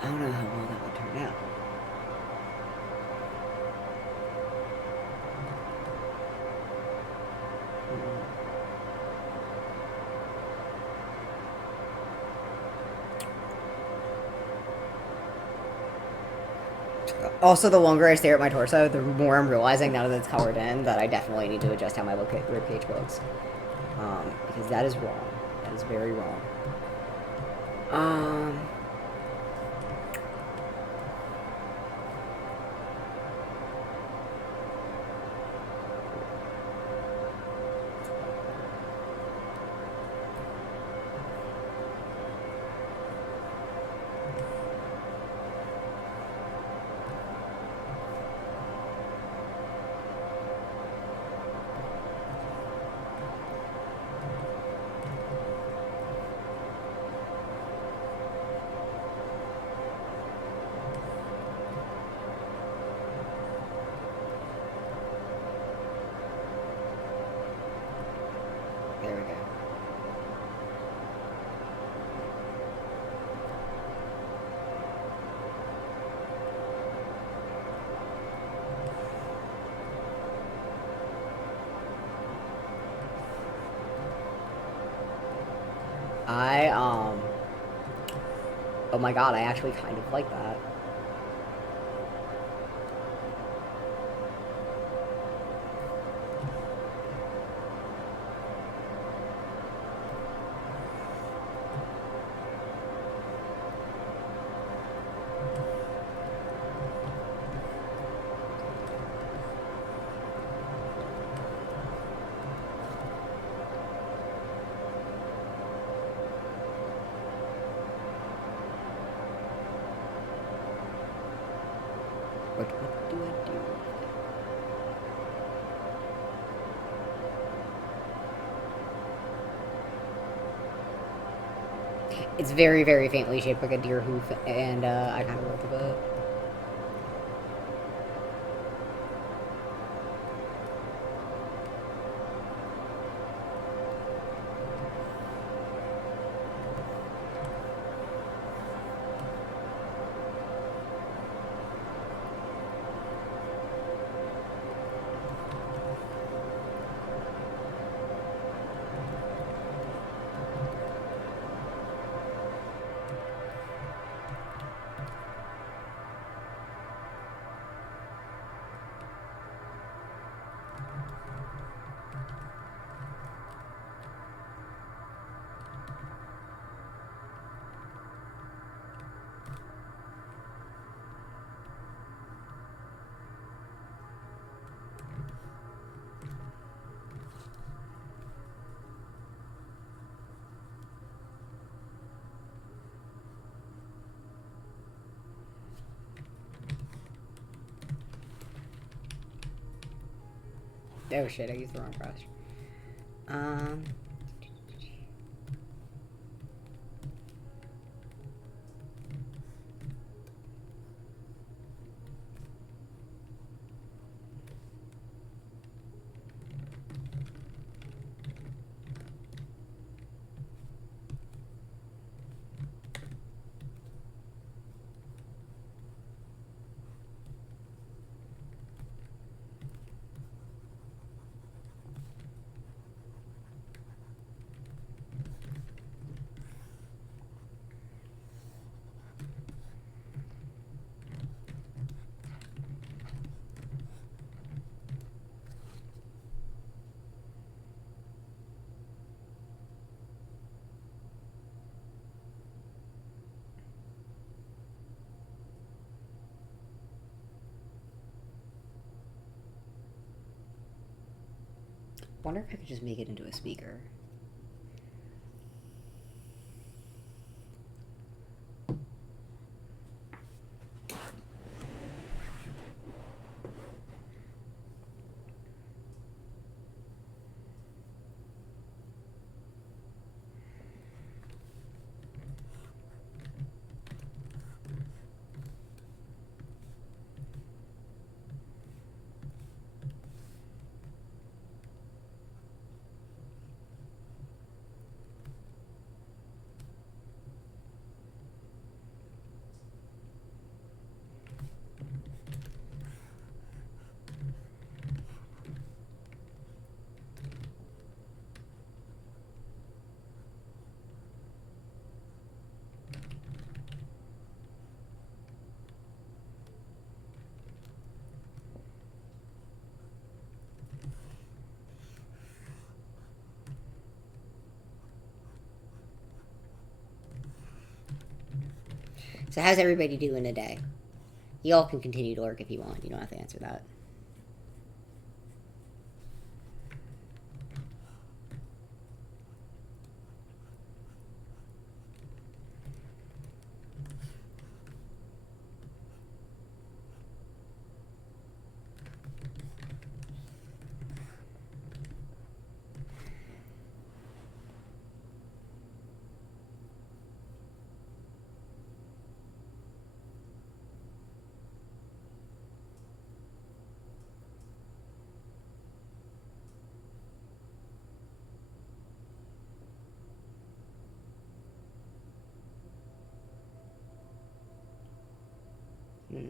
I don't know how well that would turn out. Also, the longer I stare at my torso, the more I'm realizing now that it's colored in that I definitely need to adjust how my ribcage looks. Because that is wrong. That is very wrong. Oh my god, I actually kind of like that. What do I do? It's very, very faintly shaped like a deer hoof, and I kind of rolled with it. Oh shit, I used the wrong brush. Wonder if I could just make it into a speaker. So how's everybody doing today? Y'all can continue to lurk if you want. You don't have to answer that. Hmm.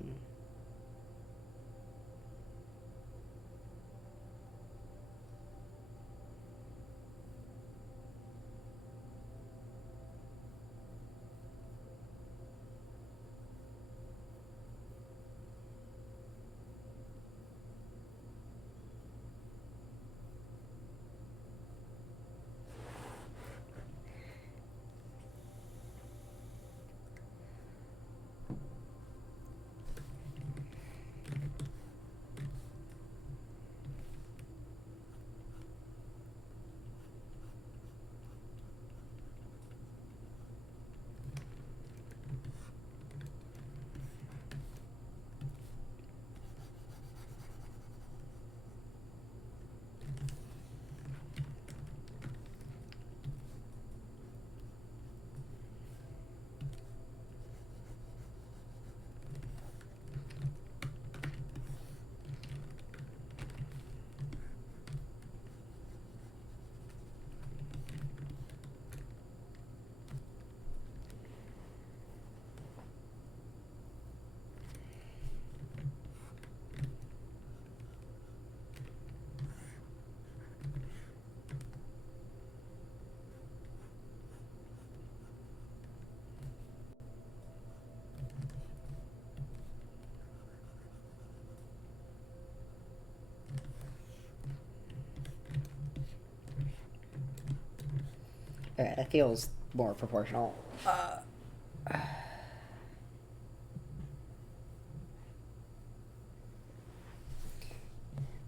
Okay, that feels more proportional.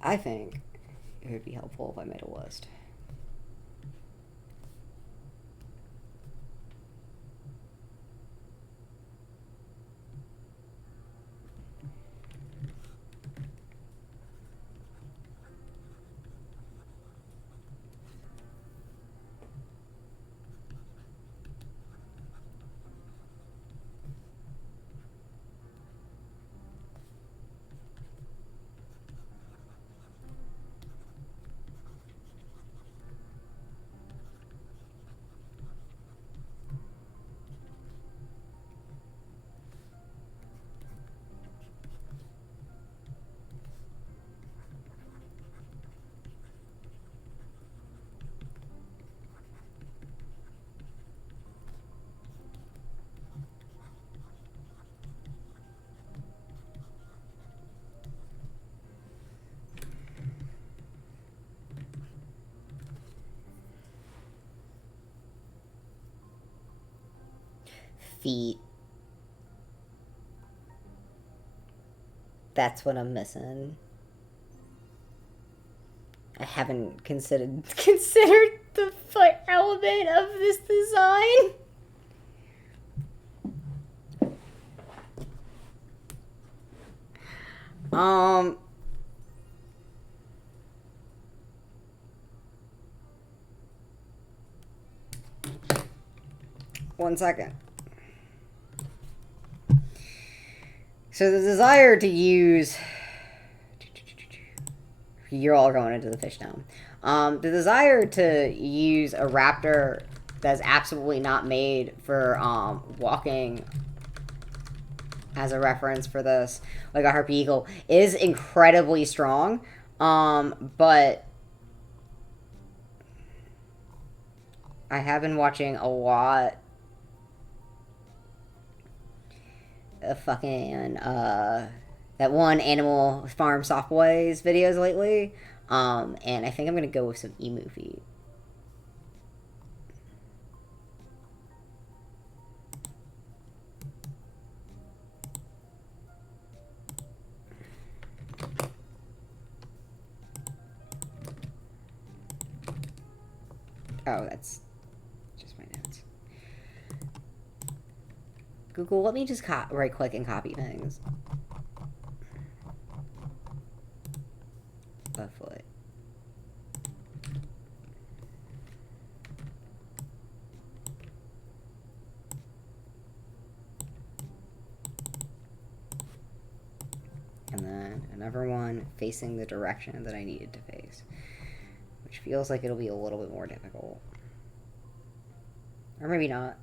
I think it would be helpful if I made a list. Feet. That's what I'm missing. I haven't considered the foot element of this design. One second. So the desire to use... You're all going into the fish now. The desire to use a raptor that's absolutely not made for walking as a reference for this, like a harpy eagle, is incredibly strong. But I have been watching a lot of fucking that one Animal Farm Soft Boys videos lately. And I think I'm gonna go with some emu feet. Oh, that's just my notes. Google, let me just right click and copy things. A foot. And then another one facing the direction that I needed to face, which feels like it'll be a little bit more difficult. Or maybe not.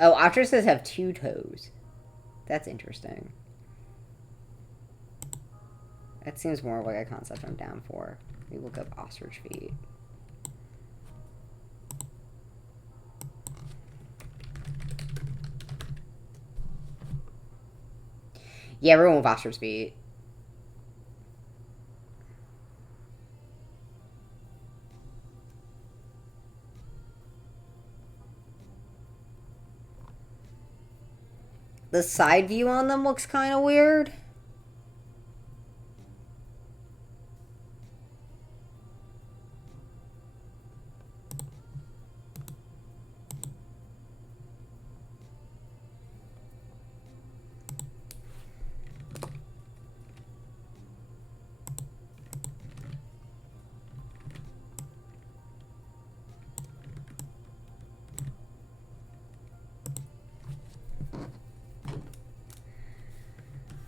Oh, ostriches have 2 toes. That's interesting. That seems more like a concept I'm down for. We look up ostrich feet. Yeah, everyone with ostrich feet. The side view on them looks kind of weird.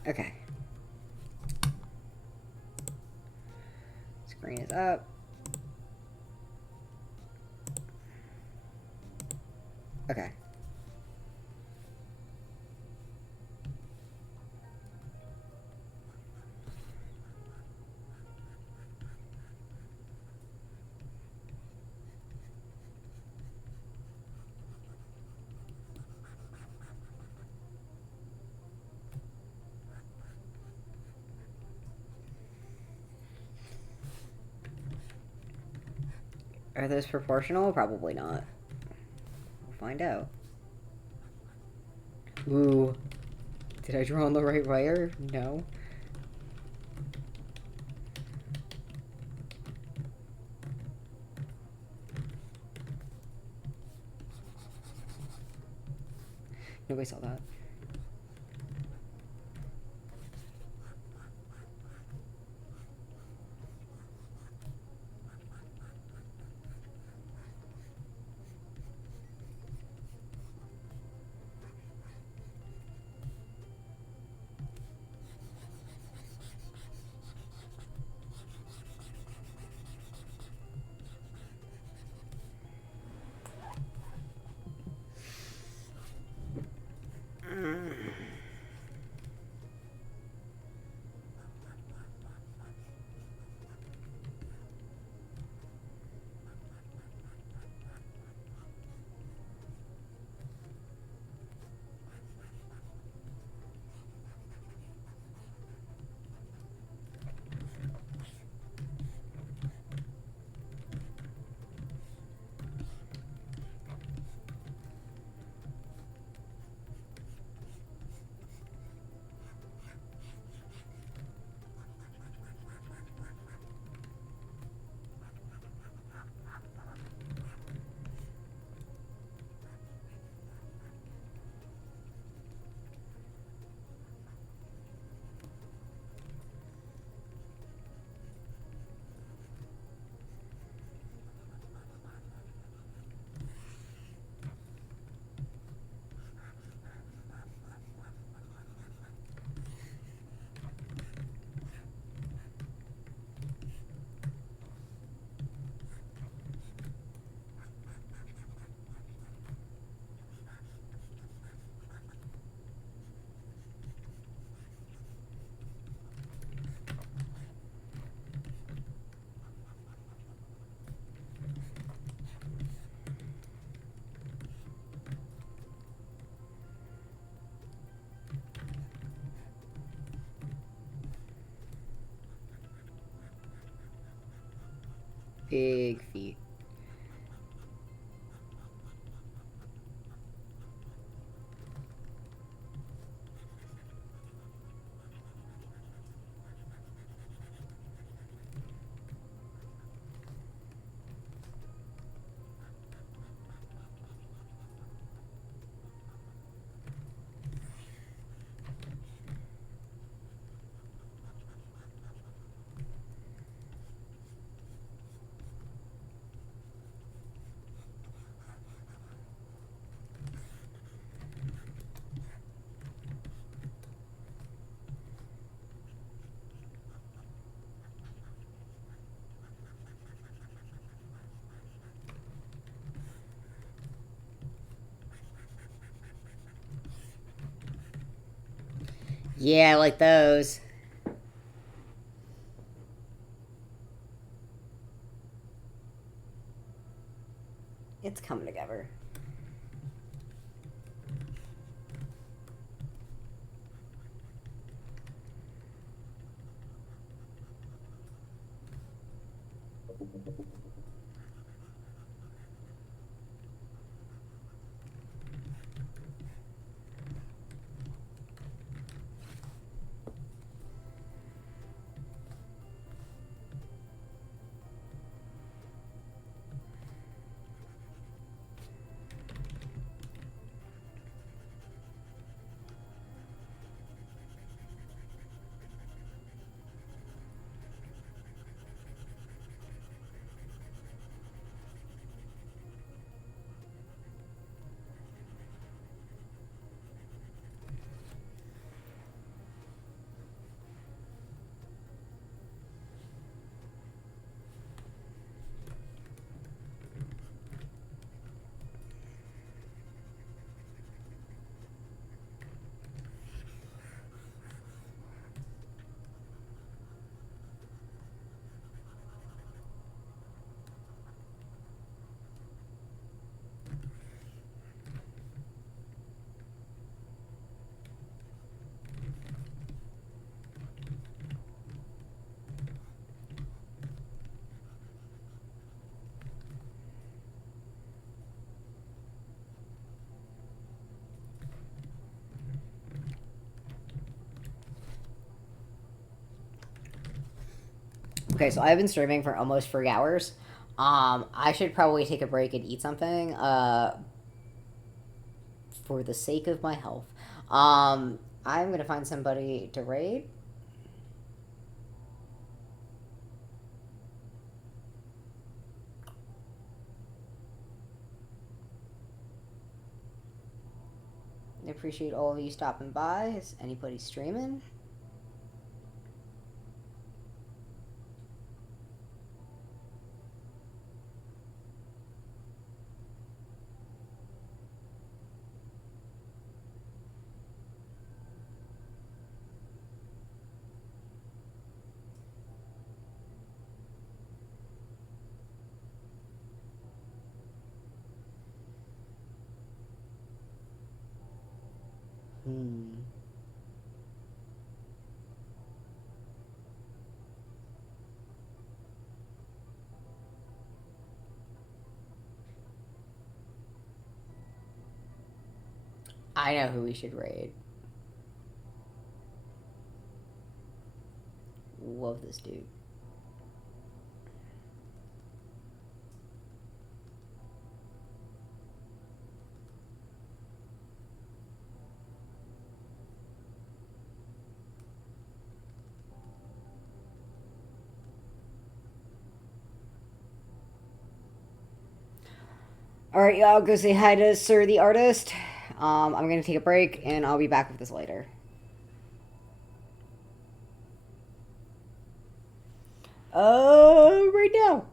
Okay. Screen is up. Okay. Are those proportional? Probably not. We'll find out. Ooh. Did I draw on the right wire? No. Nobody saw that. Big feet. Yeah, I like those. It's coming together. Okay, so I've been streaming for almost 3 hours. I should probably take a break and eat something. For the sake of my health. I'm gonna find somebody to raid. I appreciate all of you stopping by. Is anybody streaming? Hmm. I know who we should raid. Love this dude. All right, y'all, go say hi to Sir the artist. I'm gonna take a break and I'll be back with this later. Right now.